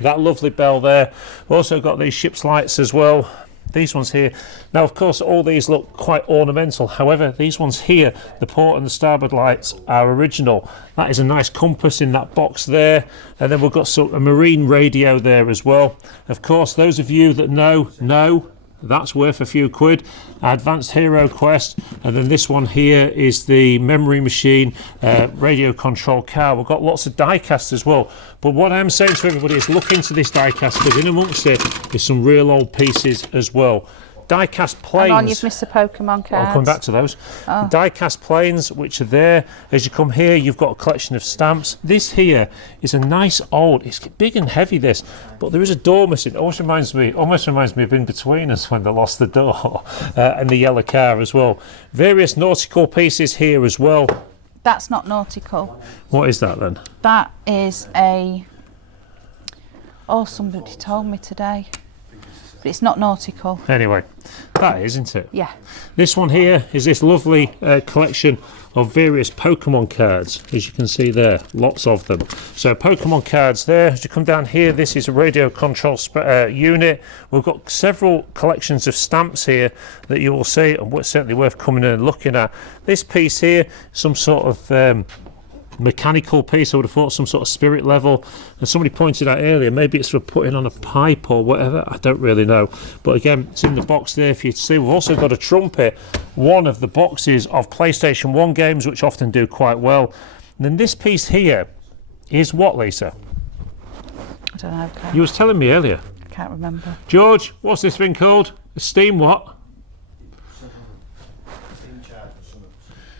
That lovely bell there. We've also got these ship's lights as well. These ones here. Now, of course, all these look quite ornamental. However, these ones here, the port and the starboard lights, are original. That is a nice compass in that box there. And then we've got a marine radio there as well. Of course, those of you that know, that's worth a few quid. Advanced Hero Quest, and then this one here is the memory machine radio control car. We've got lots of die cast as well, but what I'm saying to everybody is look into this die cast, because in amongst it is some real old pieces as well. Die-cast planes. Hang on, you've missed the Pokemon cards. I'll come back to those. Oh. Die-cast planes, which are there. As you come here, you've got a collection of stamps. This here is a nice old, it's big and heavy this, but there is a door missing. It almost reminds me of In Between Us when they lost the door, and the yellow car as well. Various nautical pieces here as well. That's not nautical. What is that then? That is somebody told me today. But it's not nautical. Anyway, that is, isn't it? Yeah. This one here is this lovely collection of various Pokemon cards, as you can see there, lots of them. So Pokemon cards there. As you come down here, this is a radio control unit. We've got several collections of stamps here that you will see, and what's certainly worth coming in and looking at. This piece here, some sort of mechanical piece. I would have thought some sort of spirit level, and somebody pointed out earlier maybe it's for putting on a pipe or whatever. I don't really know, but again, it's in the box there for you to see. We've also got a trumpet, one of the boxes of PlayStation 1 games, which often do quite well. And then this piece here is what, Lisa? I don't know. You was telling me earlier. I can't remember. George, what's this thing called? A steam what?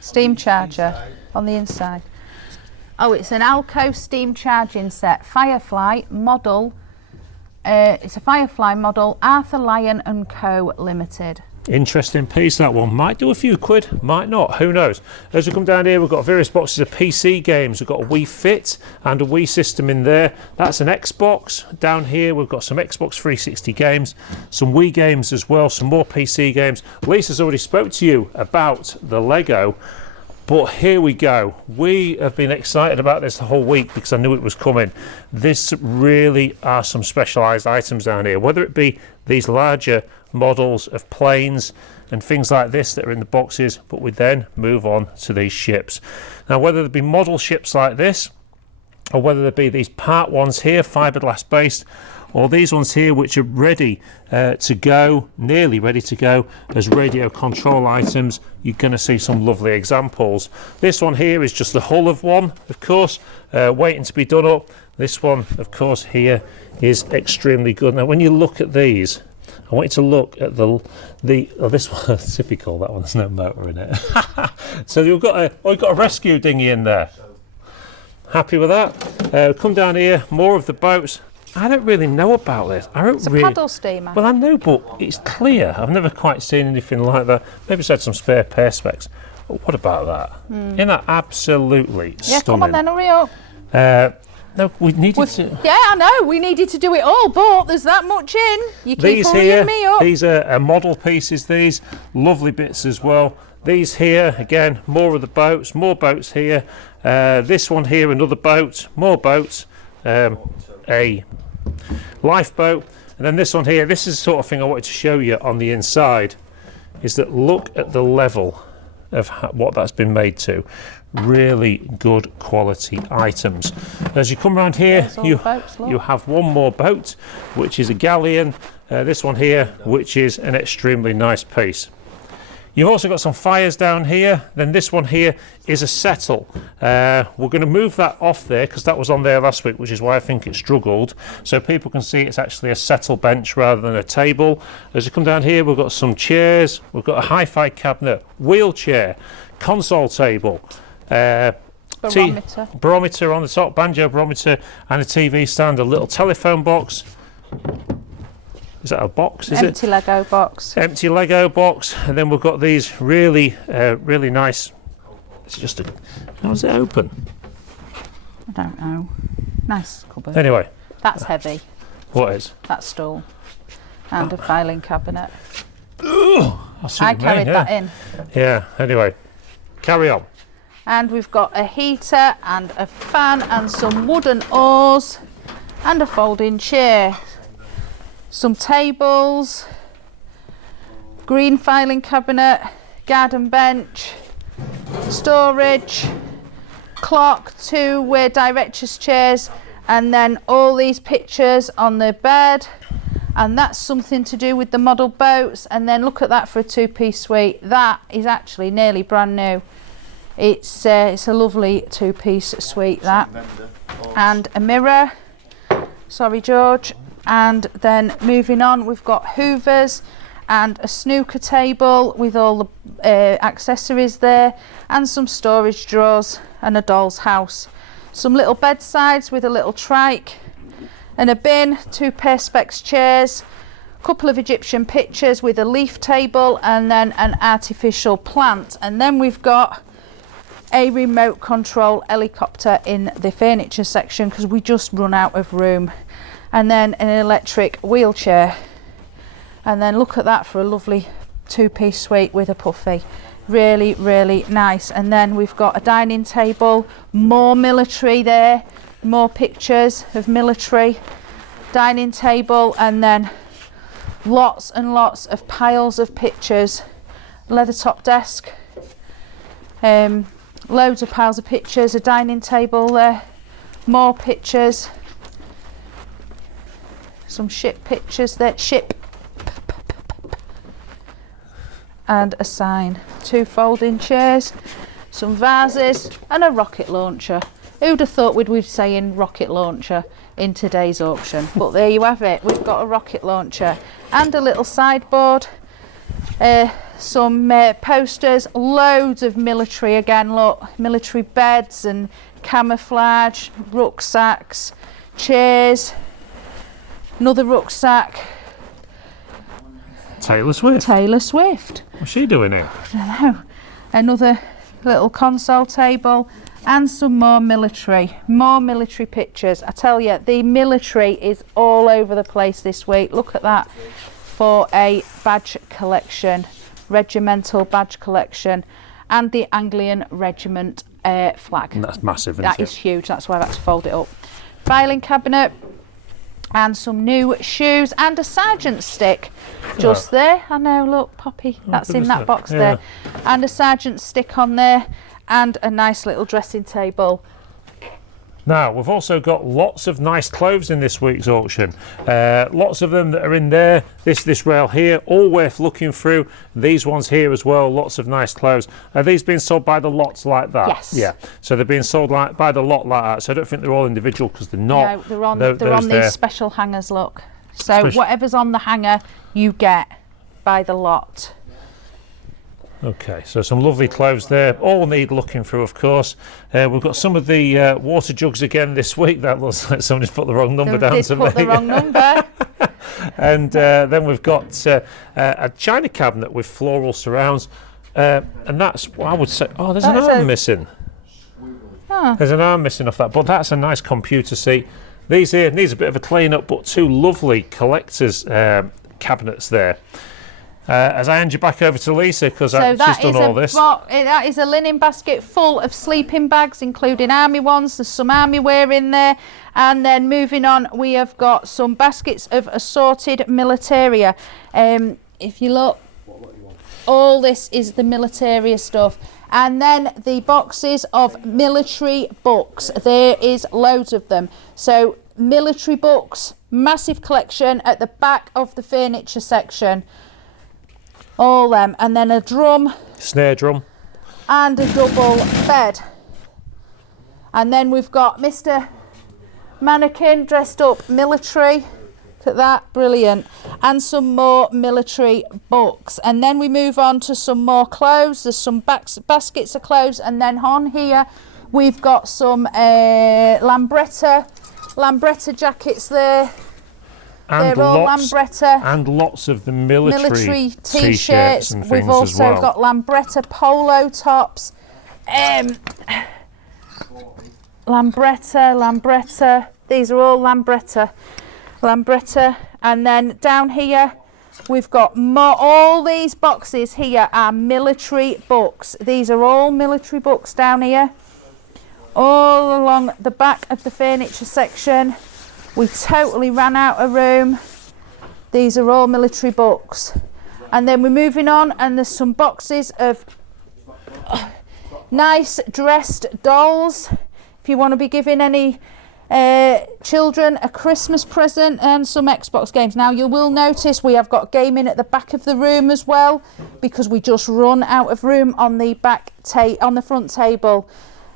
Steam charger on the inside. Oh, it's an Alco steam charging set, Firefly model. It's a Firefly model, Arthur Lyon and Co. Limited. Interesting piece, that one. Might do a few quid, might not, who knows. As we come down here, we've got various boxes of PC games. We've got a Wii Fit and a Wii system in there. That's an Xbox. Down here, we've got some Xbox 360 games, some Wii games as well, some more PC games. Lisa's already spoke to you about the Lego. But here we go. We have been excited about this the whole week because I knew it was coming. This really are some specialised items down here, whether it be these larger models of planes and things like this that are in the boxes, but we then move on to these ships. Now, whether there be model ships like this, or whether there be these part ones here, fiberglass based, or these ones here which are ready to go, nearly ready to go as radio control items, you're going to see some lovely examples. This one here is just the hull of one, of course, waiting to be done up. This one, of course, here is extremely good. Now, when you look at these, I want you to look at this one, typical, that one, there's no motor in it. So we've got a rescue dinghy in there. happy with that. Come down here, more of the boats. I don't really know about this. I don't It's a really. paddle steamer. Well, I know, but it's clear. I've never quite seen anything like that. Maybe it's had some spare perspex. But what about that? Isn't that absolutely Yeah, stunning? come on then, hurry up. No, we needed to. Yeah, I know, we needed to do it all, but there's that much in. You keep These hurrying here, me up. these are model pieces. These lovely bits as well. These here, again, more of the boats. More boats here. This one here, another boat. More boats. A lifeboat, and then this one here. This is the sort of thing I wanted to show you on the inside. Is that look at the level of what that's been made to. Really good quality items. As you come around here, you have one more boat, which is a galleon. This one here, which is an extremely nice piece. You've also got some fires down here. Then this one here is a settle. We're going to move that off there because that was on there last week, which is why I think it struggled. So people can see it's actually a settle bench rather than a table. As you come down here, we've got some chairs. We've got a hi-fi cabinet, wheelchair, console table. Barometer on the top, banjo barometer, and a TV stand, a little telephone box. Is that a box? Is Empty Lego box. Empty Lego box, and then we've got these really, really nice. It's just a. How's it open? I don't know. Nice cupboard. Anyway, That's heavy. what is? That stool. And a filing cabinet. I see I what you carried mean, that yeah. in. Yeah. Anyway, carry on. And we've got a heater and a fan and some wooden oars and a folding chair. Some tables, green filing cabinet, garden bench, storage, clock, two director's chairs, and then all these pictures on the bed, and that's something to do with the model boats. And then look at that for a two-piece suite. That is actually nearly brand new. It's a lovely two-piece suite, that. And a mirror. Sorry, George. And then moving on, we've got hoovers and a snooker table with all the accessories there, and some storage drawers and a doll's house. Some little bedsides with a little trike and a bin, two perspex chairs, a couple of Egyptian pictures with a leaf table, and then an artificial plant. And then we've got a remote control helicopter in the furniture section because we just run out of room. And then an electric wheelchair. And then look at that for a lovely two-piece suite with a puffy. Really, really nice. And then we've got a dining table, more military there, more pictures of military. Dining table, and then lots and lots of piles of pictures. Leather top desk. Loads of piles of pictures, a dining table there, more pictures. Some ship pictures there, ship, and a sign. Two folding chairs, some vases, and a rocket launcher. Who'd have thought we'd be saying rocket launcher in today's auction? But there you have it. We've got a rocket launcher and a little sideboard. Some posters, loads of military again. Look, military beds and camouflage, rucksacks, chairs. Another rucksack. Taylor Swift. Taylor Swift. What's she doing here? I don't know. Another little console table and some more military pictures. I tell you, the military is all over the place this week. Look at that for a badge collection, regimental badge collection, and the Anglian Regiment flag. And that's massive, isn't it? That is huge. That's why I've had to fold it up. Filing cabinet. And some new shoes and a sergeant's stick just there. I know, look, Poppy, that's in that box there. And a sergeant's stick on there, and a nice little dressing table. Now, we've also got lots of nice clothes in this week's auction. Lots of them that are in there. This rail here, all worth looking through. These ones here as well, lots of nice clothes. Are these being sold by the lots like that? Yes. Yeah. So they're being sold by the lot like that. So I don't think they're all individual because they're not. No, they're on these special hangers, look. So whatever's on the hanger, you get by the lot. Okay, so some lovely clothes there. All need looking through, of course. We've got some of the water jugs again this week. That looks like somebody's put the wrong number down to me. Put the wrong number. And then we've got a china cabinet with floral surrounds. And that's what I would say. Oh, there's an arm missing. Oh. There's an arm missing off that, but that's a nice computer seat. These here needs a bit of a clean up, but two lovely collector's cabinets there. As I hand you back over to Lisa, because she's done all this. That is a linen basket full of sleeping bags, including army ones. There's some army wear in there. And then moving on, we have got some baskets of assorted militaria. If you look, all this is the militaria stuff. And then the boxes of military books. There is loads of them. So military books, massive collection at the back of the furniture section. All them. And then a drum. Snare drum. And a double bed. And then we've got Mr. Mannequin dressed up military. Look at that, brilliant. And some more military books. And then we move on to some more clothes. There's some baskets of clothes. And then on here, we've got some Lambretta jackets there. And they're all Lambretta. And lots of the military t-shirts. And things We've also as well. got Lambretta polo tops. Lambretta. These are all Lambretta. And then down here we've got more. All these boxes here are military books. These are all military books down here, all along the back of the furniture section. We totally ran out of room. These are all military books. And then we're moving on, and there's some boxes of nice dressed dolls. If you want to be giving any children a Christmas present, and some Xbox games. Now you will notice we have got gaming at the back of the room as well, because we just run out of room on the on the front table.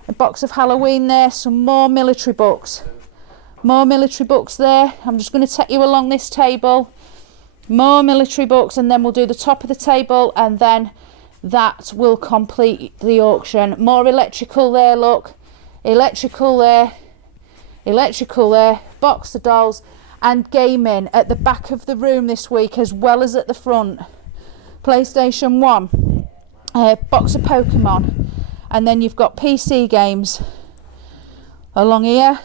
A box of Halloween there, some more military books. More military books there. I'm just going to take you along this table. More military books, and then we'll do the top of the table, and then that will complete the auction. More electrical there, look. Electrical there. Box of dolls, and gaming at the back of the room this week as well as at the front. PlayStation 1, box of Pokemon, and then you've got PC games along here.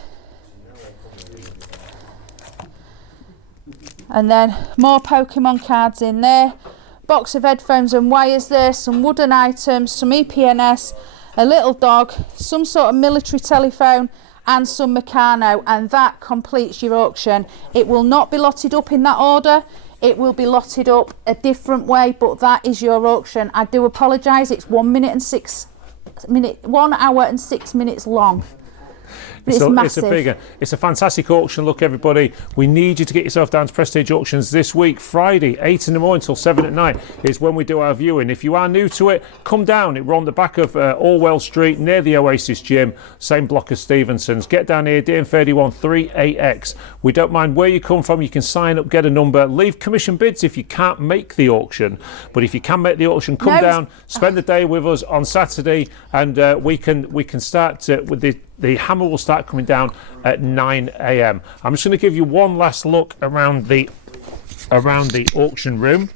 And then more Pokemon cards in there. Box of headphones and wires there, some wooden items, some EPNS, a little dog, some sort of military telephone, and some Meccano, and that completes your auction. It will not be lotted up in that order. It will be lotted up a different way, but that is your auction. I do apologise, it's 1 hour and 6 minutes long. Massive. It's a fantastic auction. Look, everybody, we need you to get yourself down to Prestige Auctions this week. Friday, 8 in the morning till 7 at night is when we do our viewing. If you are new to it, come down. We're on the back of Orwell Street near the Oasis Gym, same block as Stevenson's. Get down here, DM31 3AX. We don't mind where you come from. You can sign up, get a number, leave commission bids if you can't make the auction. But if you can make the auction, come down, spend the day with us on Saturday, and we can start with the hammer will start coming down at 9 a.m. I'm just going to give you one last look around the auction room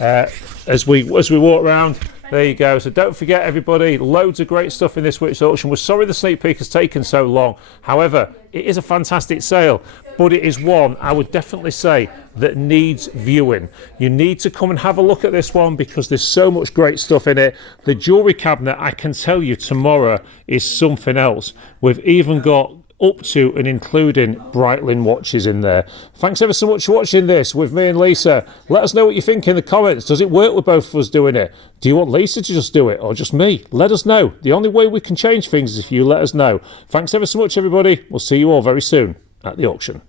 as we walk around. There you go. So don't forget, everybody, loads of great stuff in this week's auction. We're sorry the sneak peek has taken so long. However, it is a fantastic sale, but it is one I would definitely say that needs viewing. You need to come and have a look at this one because there's so much great stuff in it. The jewellery cabinet, I can tell you tomorrow, is something else. We've even got up to and including Breitling watches in there. Thanks ever so much for watching this with me and Lisa. Let us know what you think in the comments. Does it work with both of us doing it? Do you want Lisa to just do it or just me? Let us know. The only way we can change things is if you let us know. Thanks ever so much, everybody. We'll see you all very soon at the auction.